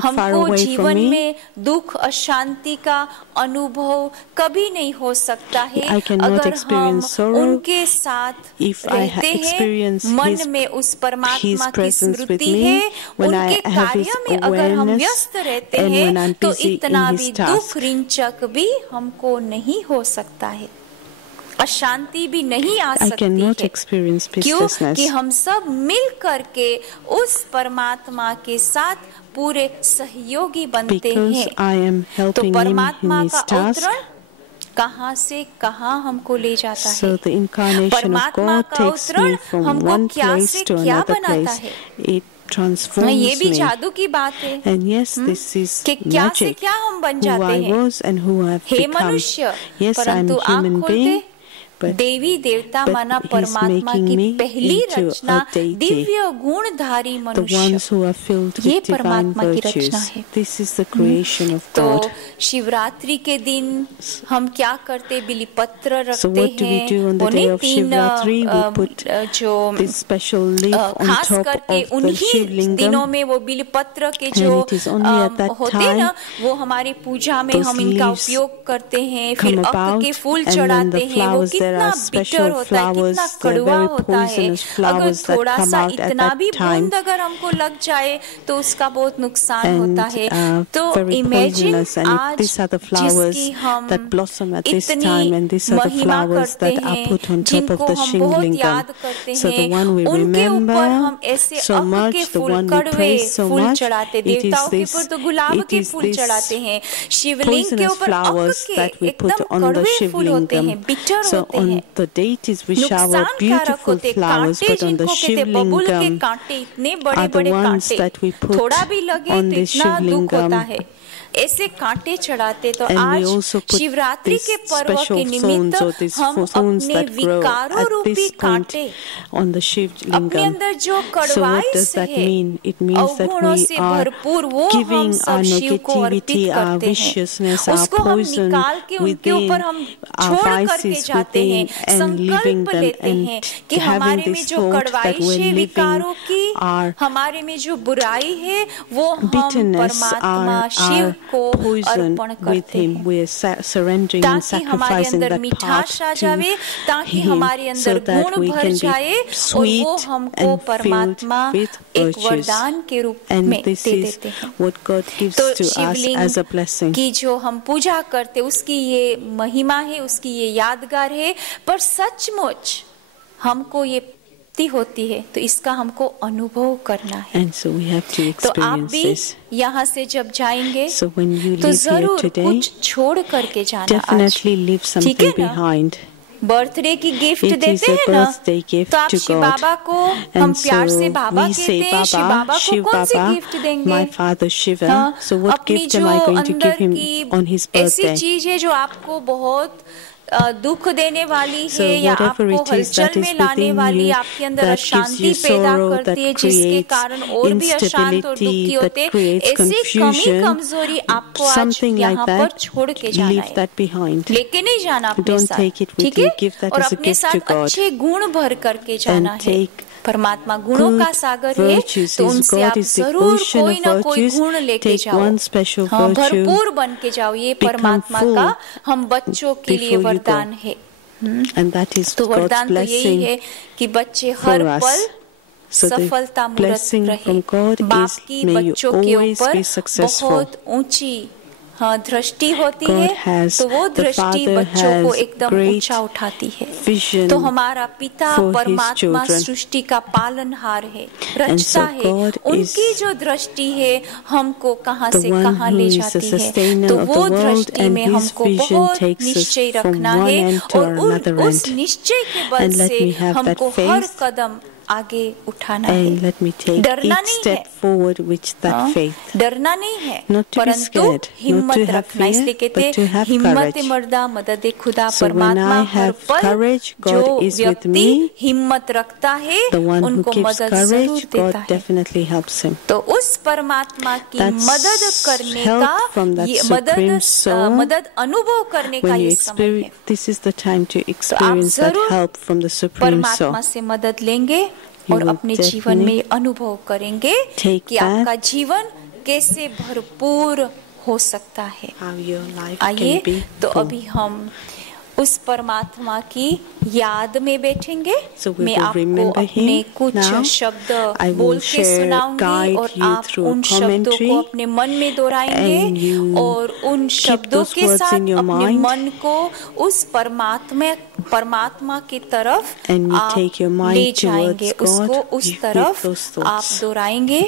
हमको जीवन में दुख अशांति का अनुभव कभी नहीं हो सकता है अगर हम उनके साथ रहते हैं, मन में उस परमात्मा की स्मृति है, उनके कार्य में अगर हम व्यस्त रहते हैं, तो इतना भी दुख रिंचक भी हमको नहीं हो सकता है, अशांति भी नहीं आ सकती है। क्यों? कि हम सब मिल करके उस परमात्मा के साथ पूरे सहयोगी बनते हैं। तो परमात्मा का अवतरण कहाँ से कहाँ हमको ले जाता है? परमात्मा का अवतरण हमको क्या से क्या बनाता है? ये भी जादू की बात है कि क्या से क्या हम बन जाते हैं। हे मनुष्य, परंतु आँख खोलते देवी देवता माना परमात्मा की पहली रचना दिव्य गुणधारी मनुष्य, ये परमात्मा की रचना है। तो शिवरात्रि के दिन हम क्या करते? बिलीपत्र रखते हैं, उन्हें 3 जो खास करके उन्हीं दिनों में वो बिलीपत्र के जो होते हैं ना, वो हमारी पूजा में हम इनका उपयोग करते हैं। फिर अक के फूल चढ़ाते हैं, वो कितना बिटर होता है, कितना कड़वा होता है। अगर थोड़ा सा इतना भी बूंद अगर हमको लग जाए तो उसका बहुत नुकसान होता है। तो इमेजिन आज जिसकी हम इतनी महिमा करते हैं, जिनको हम बहुत याद करते हैं, उनके ऊपर हम ऐसे अक के फूल, कड़वे फूल चढ़ाते, देवताओं के ऊपर तो गुलाब के फूल चढ़ाते हैं, शिवलिंग के ऊपर अक के एकदम कड़वे फूल होते हैं, बिटर होते हैं, नुकसानकारक होते, कांटे जिनको कहते, बबूल के कांटे, इतने बड़े बड़े कांटे, थोड़ा भी लगे तो इतना दुख होता है, ऐसे कांटे चढ़ाते। तो आज शिवरात्रि के पर्व के निमित्त हम अपने विकारों रूपी कांटे, अपने अंदर जो कड़वाइश है, अवगुणों से भरपूर, वो हम सब शिव को अर्पित करते हैं। उसको हम निकाल के उनके ऊपर हम छोड़ करके जाते हैं, संकल्प लेते हैं कि हमारे में जो कड़वाइश है विकारों की, हमारे में जो बुराई है, वो हम परमात्मा शिव को अर्पण करते हैं ताकि हमारे अंदर मिठास आ जाए, ताकि हमारे अंदर गुण भर जाए और वो हमको परमात्मा एक वरदान के रूप में दे देते हैं। तो शिवलिंग की जो हम पूजा करते उसकी ये महिमा है, उसकी ये यादगार है, पर सचमुच हमको ये होती है तो इसका हमको अनुभव करना है। तो आप भी यहाँ से जब जाएंगे तो जरूर कुछ छोड़ करके जाना आज, ठीक है ना? बर्थडे की गिफ्ट देते हैं ना, तो आप शिव बाबा को, हम प्यार से बाबा कहते हैं, शिव बाबा को कौन सी गिफ्ट देंगे? अपनी जो अंदर की ऐसी चीज है जो आपको बहुत दुख देने वाली है या आपको हलचल में लाने वाली, आपके अंदर अशांति पैदा करती है, जिसके कारण और भी अशांत और दुखी होते, ऐसी कमी कमजोरी आपको आज यहाँ पर छोड़ के जाना है, लेके नहीं जाना अपने साथ, ठीक है? और अपने साथ अच्छे गुण भर करके जाना है। परमात्मा गुणों का सागर है, तो उनसे आप जरूर कोई ना कोई गुण लेके जाओ, हाँ, भरपूर बन के जाओ। ये परमात्मा का हम बच्चों के लिए वरदान है। तो वरदान तो यही है कि बच्चे हर पल सफलता मूर्त रहे। बाप की बच्चों के ऊपर बहुत ऊंची दृष्टि होती है, तो वो दृष्टि बच्चों को एकदम ऊंचा उठाती है। तो हमारा पिता परमात्मा सृष्टि का पालनहार है, रचता है, उनकी जो दृष्टि है हमको कहाँ से कहाँ ले जाती है, तो वो दृष्टि में हमको बहुत निश्चय रखना है और उस निश्चय के बल से हमको हर कदम आगे उठाना है। डरना नहीं है, डरना नहीं है, परंतु हिम्मत रखना। इसलिए कहते हैं हिम्मत मर्दा मदद खुदा। परमात्मा हर पल जो व्यक्ति हिम्मत रखता है उनको मदद जरूर देता है। तो उस परमात्मा की मदद करने का, मदद अनुभव करने का ये समय है। तो आप जरूर परमात्मा से मदद लेंगे और अपने जीवन में अनुभव करेंगे कि आपका जीवन कैसे भरपूर हो सकता है। आइए तो अभी हम उस परमात्मा की याद में बैठेंगे। मैं आपको अपने कुछ शब्द बोल के सुनाऊंगी और आप उन शब्दों को अपने मन में दोहराएंगे और उन शब्दों के साथ अपने मन को उस परमात्मा की तरफ आप ले जाएंगे, उसको उस तरफ आप दोहराएंगे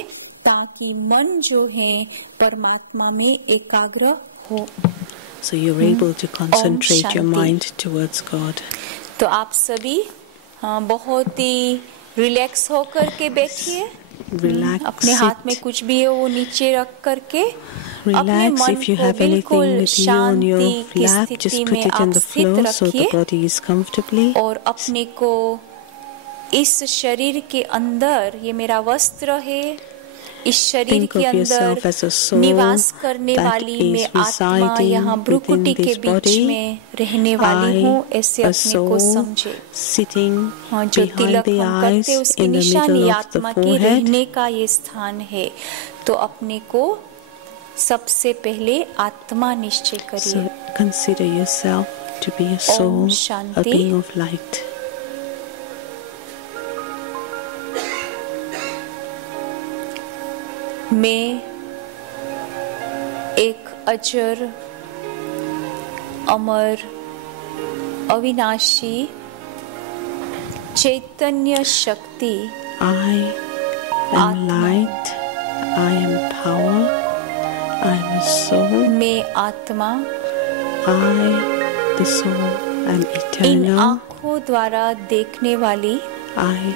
ताकि मन जो है परमात्मा में एकाग्र हो। So you're able to concentrate your mind towards God. तो आप सभी बहुत ही रिलैक्स होकर के बैठिए। अपने हाथ में कुछ भी है वो नीचे रख करके अपने मन को बिल्कुल शांति की स्थिति में आप स्थित रखिए और अपने को इस शरीर के अंदर, ये मेरा वस्त्र है, इस शरीर के अंदर निवास करने वाली मैं आत्मा यहाँ भ्रुकुटी के बीच में रहने वाली हूँ, ऐसे अपने को समझे। हाँ, जो तिलक हम करते उसकी निशानी आत्मा की रहने का ये स्थान है। तो अपने को सबसे पहले आत्मा निश्चय करिए। Consider yourself to be a soul, a being of light. मैं एक अजर, अमर, अविनाशी चैतन्य शक्ति, I am light, I am power, I am a soul. मैं आत्मा, I the soul am eternal. इन आँखों द्वारा देखने वाली, I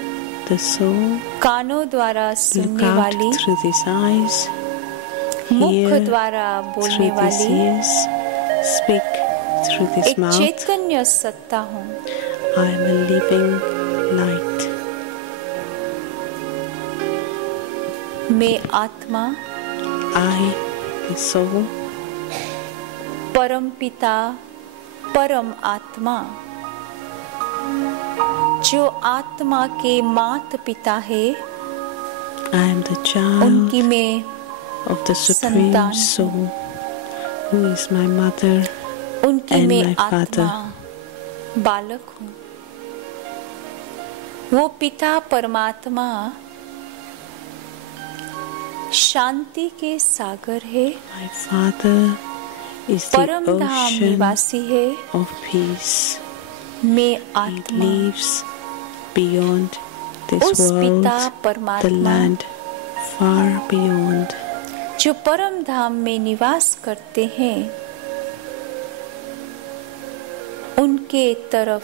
the soul, कानों द्वारा सुनने वाली, through these eyes, मुख द्वारा बोलने वाली, ears, speak through this एक mouth. चैतन्य सत्ता हूँ। I am a living light. मैं आत्मा, I the soul, परम पिता, परम आत्मा, जो आत्मा के माता पिता है, I am the child उनकी मैं of the supreme soul. who is my mother उनकी and मैं my father. आत्मा बालक हूँ। वो पिता परमात्मा शांति के सागर है। My father is the परम धाम ocean निवासी है। of peace. मैं He आत्मा lives beyond this उस world, पिता the परमात्मा land far beyond. जो परम धाम में निवास करते हैं, उनके तरफ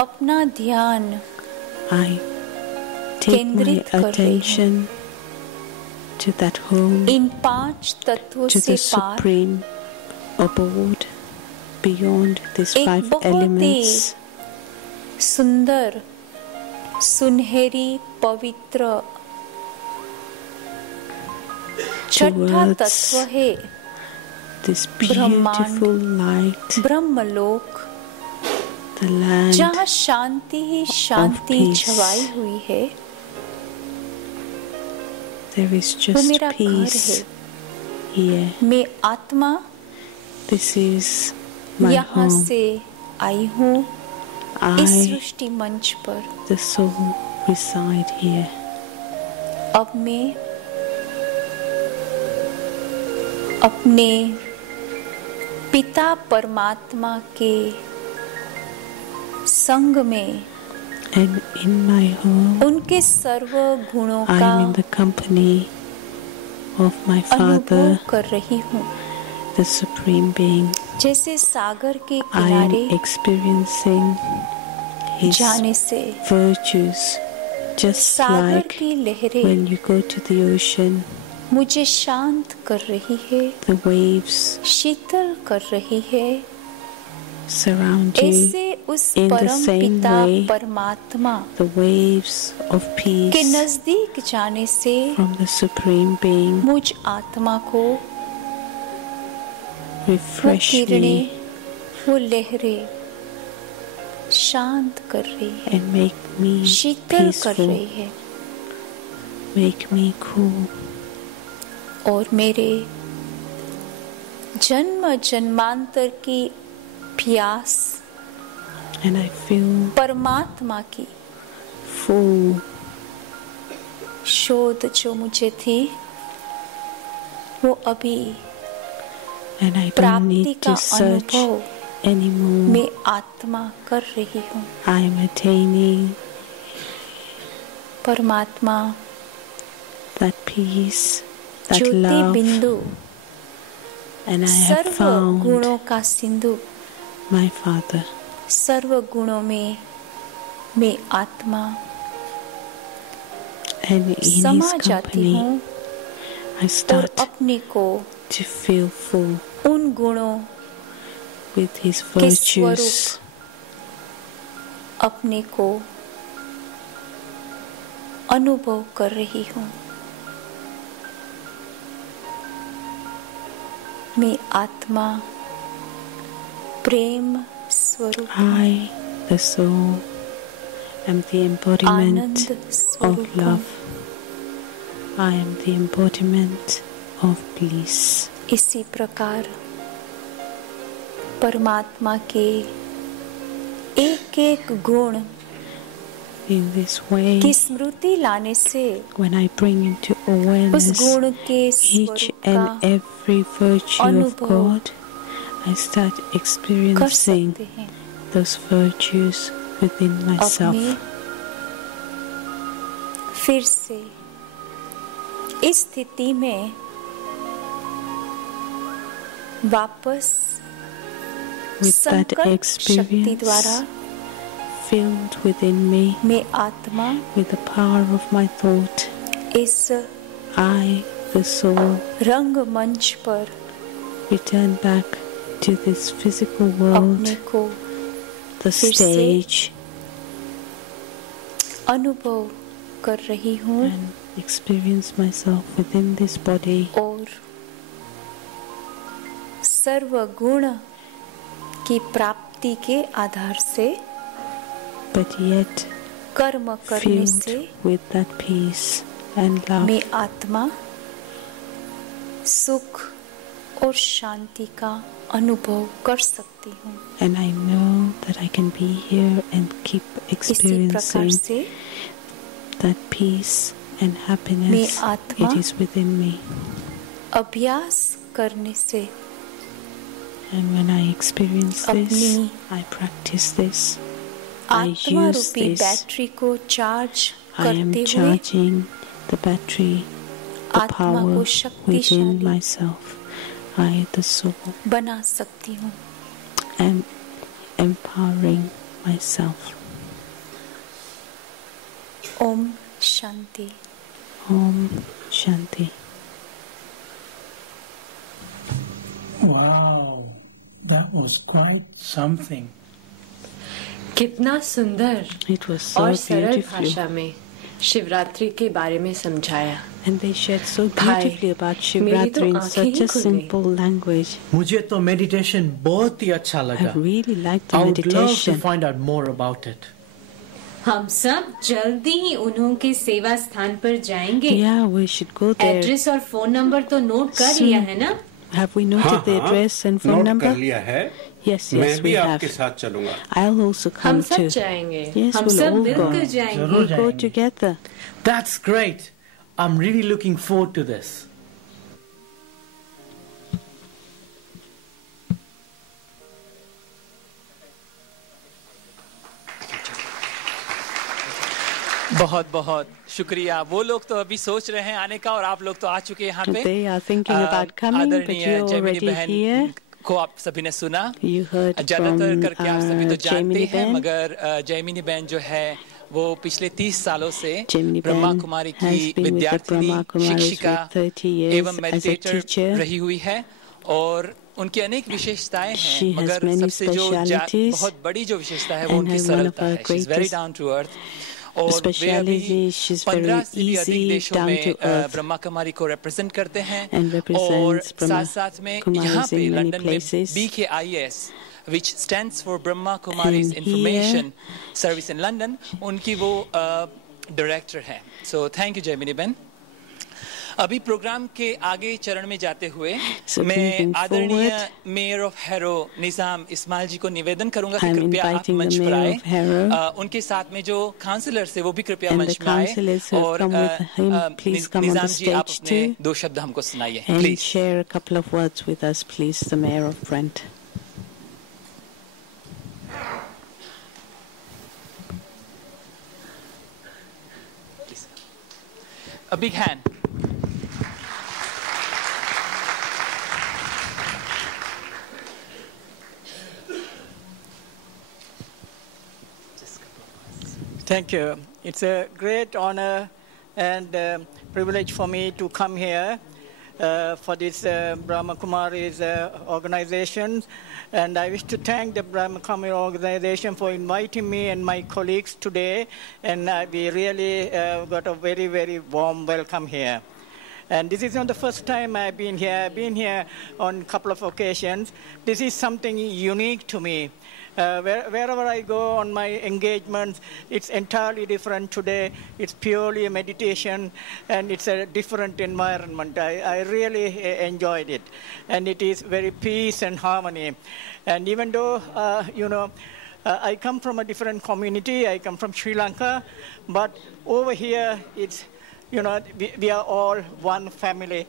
अपना ध्यान I take my केंद्रित कर रही हूँ। attention to that home, इन 5 तत्वों to से the par supreme abode, beyond these एक 5 बहुत ही elements. सुंदर, सुनहरी, पवित्र छठा Towards तत्व है this ब्रह्मांड, beautiful light, Brahmalok, the land जहाँ शांति ही शांति peace. छवाई हुई है। there is वो just मेरा घर peace है। here. मैं आत्मा This is my यहाँ home. से आई हूँ इस I, सृष्टि मंच पर। the soul, reside here. अब मैं अपने पिता परमात्मा के संग में And in my home, उनके सर्व गुणों I का am in the company of my अनुभव Father, कर रही हूँ। the Supreme Being. जैसे सागर के I am किनारे experiencing His जाने से virtues, just सागर like की लहरें when you go to the ocean, मुझे शांत कर रही है, the waves शीतल कर रही है। surround you. ऐसे उस In the परम same पिता way, परमात्मा the waves of के peace नजदीक जाने से from the Supreme Being मुझ आत्मा को वो refresh किरणें, me वो लहरें शांत कर रही है, and make me शीतल कर peaceful, रही है। make me cool. और मेरे जन्म जन्मांतर की प्यास And I feel परमात्मा की full, शोध जो मुझे थी वो अभी and I don't प्राप्ति need का to search अनुभव anymore. मैं आत्मा कर रही हूँ। I am attaining परमात्मा that peace, that Jyoti love, बिंदु, and I have serve found गुणों का सिंधु, my Father. सर्व गुणों में मैं आत्मा And in His समा जाती company, हूँ I और start अपने को to feel full उन गुणों with His के virtues. स्वरूप अपने को अनुभव कर रही हूँ। मैं आत्मा प्रेम स्वरूप I, the soul, am the embodiment Anand of स्वरूप हूँ। love. I am the embodiment of bliss. इसी प्रकार परमात्मा के एक एक गुण In this way, की स्मृति लाने से when I bring into उस awareness गुण के each स्वरूप and का every virtue of अनुभव God, I start कर experiencing सकते हैं। those virtues within अब मैं myself. फिर से इस स्थिति में वापस With that संकल्प शक्ति द्वारा experience filled within me मैं आत्मा with the power of my thought, इस I, the soul, रंगमंच पर return back to this physical world, अपने को the फिर से stage, अनुभव कर रही हूँ and experience myself within this body. और सर्वगुण की प्राप्ति के आधार से but yet कर्म करने filled से with that peace and love. मैं आत्मा सुख और शांति का अनुभव कर सकती हूँ। And I know that I can be here and keep experiencing that peace and happiness. It is within me. अभ्यास करने से And when I experience this, I practice this. I use this. Battery को charge I am charging the battery, the power within myself. I, the soul, बना सकती हूँ. am empowering myself. Om Shanti. Om Shanti. Wow, that was quite something. कितना सुंदर It was so और सरल beautiful. भाषा में शिवरात्रि के बारे में समझाया. And they shared so beautifully about Shivratri in such a simple language. मुझे तो meditation बहुत ही अच्छा लगा. I really liked the I would love to meditation. find out more about it. हम सब जल्दी ही उन्हों के सेवा स्थान पर जाएंगे. Yeah, we should go there. Address और फोन नंबर तो नोट कर लिया है ना? Have we noted the address and phone number? Note कर लिया है. Yes, मैं yes, भी we have. आपके साथ चलूंगा. I'll also हम come सब too. जाएंगे. Yes, हम we'll सब all go. मिलकर जाएंगे. We'll go together. That's great. I'm really looking forward to this. बहुत बहुत शुक्रिया. वो लोग तो अभी सोच रहे हैं आने का और आप लोग तो आ चुके हैं यहाँ पे. They are thinking about coming, but you're already here. को आप सभी ने सुना. You heard ज्यादातर from करके आप सभी तो जानते Jaimini हैं, Ben. मगर जयमिनी बहन जो है वो पिछले 30 सालों से Jaimini Brahma Ben Kumari has की been with the विद्यार्थिनी, Brahma Kumaris शिक्षिका for 30 years एवं as a मेडिटेटर teacher. रही हुई है और उनकी अनेक विशेषताएं She हैं, has मगर many सबसे जो specialities, बहुत बड़ी जो विशेषता है वो and उनकी one of सरलता her है. She is very greatest down to earth. और वे speciality, अभी she's very 15 से भी अधिक easy, देशों down में to earth. ब्रह्मा कुमारी को रिप्रेजेंट करते हैं And represents और Brahma साथ में Kumaris यहाँ पे in many लंदन में places. BKIS which stands for Brahma Kumaris And Information Service in London, उनकी वो डायरेक्टर है. So thank you जयमिनी बहन. अभी प्रोग्राम के आगे चरण में जाते हुए मैं आदरणीय मेयर ऑफ हैरो निजाम इस्माइल जी को निवेदन करूंगा कि कृपया आप मंच पर आए. उनके साथ में जो काउंसलर्स है वो भी कृपया मंच में आए और निजाम जी आप अपने 2 शब्द हमको सुनाइए. And share a couple of words with us, please, the Mayor of Brent. A big hand. Thank you. It's a great honor and privilege for me to come here for this Brahma Kumaris organization. And I wish to thank the Brahma Kumari organization for inviting me and my colleagues today. And we really got a very, very warm welcome here. And this is not the first time I've been here. I've been here on a couple of occasions. This is something unique to me. Wherever I go on my engagements, it's entirely different today. It's purely a meditation, and it's a different environment. I really enjoyed it. And it is very peace and harmony. And even though, I come from a different community, I come from Sri Lanka, but over here, it's, we are all one family.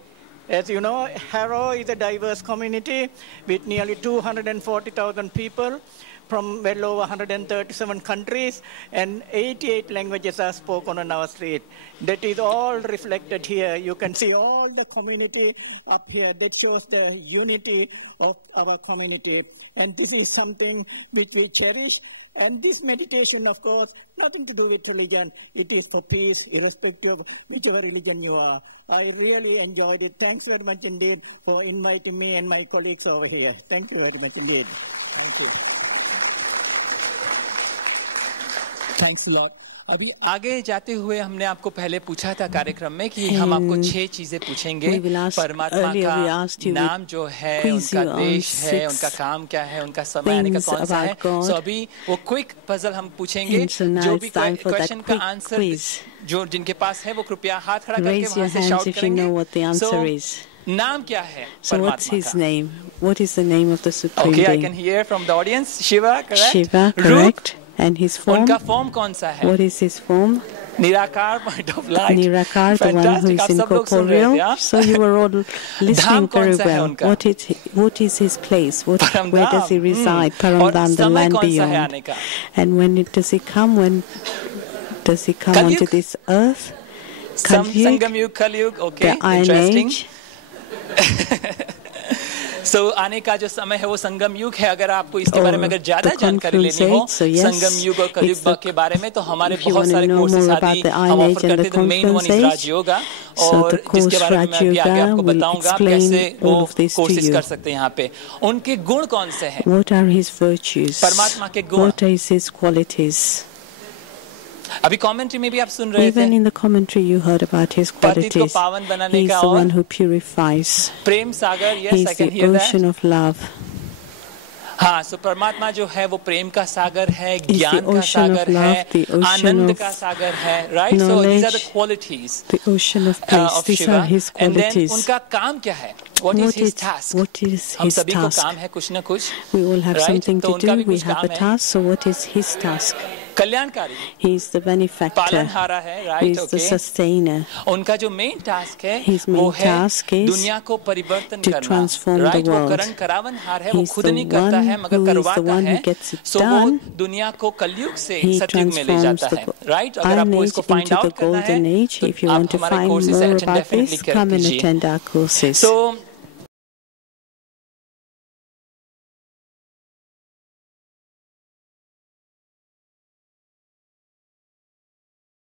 As you know, Harrow is a diverse community with nearly 240,000 people from well over 137 countries, and 88 languages are spoken on our street. That is all reflected here. You can see all the community up here. That shows the unity of our community. And this is something which we cherish. And this meditation, of course, nothing to do with religion. It is for peace, irrespective of whichever religion you are. I really enjoyed it. Thanks very much indeed for inviting me and my colleagues over here. Thank you very much indeed. Thank you. Thanks lot. अभी आगे जाते हुए हमने आपको पहले पूछा था कार्यक्रम में कि हम आपको 6 चीजें पूछेंगे. परमात्मा का नाम जो है, उनका देश है, उनका काम क्या है, उनका समय आने का कौन सा है. सो अभी वो क्विक पजल हम पूछेंगे. जो भी क्वेश्चन का आंसर जो जिनके पास है वो कृपया हाथ खड़ा करके वहां से शाउट करेंगे. नाम क्या है So what's his name? What is the name of the Supreme Okay, I Being? can hear from the audience. Shiva, correct? Shiva, correct. And his form? उनका form कौन सा है? What is his form? Nirakar, point of light. Nirakar, the one who is incorporeal. So you were all listening very well. What is his place? Where does he reside? Paramdam, the land beyond. And when does he come? When does he come onto this earth? Sangam Kalyug, okay, the Iron Age. So आने का जो समय है वो संगम युग है. अगर आपको इसके बारे में अगर ज्यादा जानकारी लेनी हो संगम युग और कलयुग के बारे में तो हमारे बहुत सारे कोर्सेज आदि हम ऑफर करते हैं. तो मेन वन इज राजयोगा और जिसके बारे में मैं अभी आगे आपको बताऊंगा आप कैसे वो कोर्सेज कर सकते हैं. यहाँ पे उनके गुण कौन से हैं? What are his virtues? परमात्मा के गुण. What is his qualities? अभी कमेंट्री में भी आप सुन रहे थे. Even in the commentary you heard about his qualities. He is the one who purifies. Prem Sagar, yes, he I can hear that. He is the ocean of love. हाँ, सो परमात्मा जो है वो प्रेम का सागर है, ज्ञान का सागर है, आनंद का सागर है, right? So these are the qualities of Shiva. And then उनका काम क्या है? What is his task? हम सभी को काम है कुछ न कुछ. We all have something to do. We have a task. So what is his task? कल्याणकारी. He is the benefactor. पालनहारा है, right? He is the sustainer. उनका जो मेन टास्क है His वो main है task is दुनिया को परिवर्तन to करना. transform the Right? वो world. करण करावनहार है, He वो is खुद the नहीं करता है one मगर who is the करवाता one who है. gets it So वो done. दुनिया को कलयुग से He सतयुग में ले जाता है. Right? अगर Iron आपको Age इसको फाइंड into the आउट करना है golden age. If you तो want आप to हमारे find courses more attend about definitely this, come and कीजिए. attend our courses. So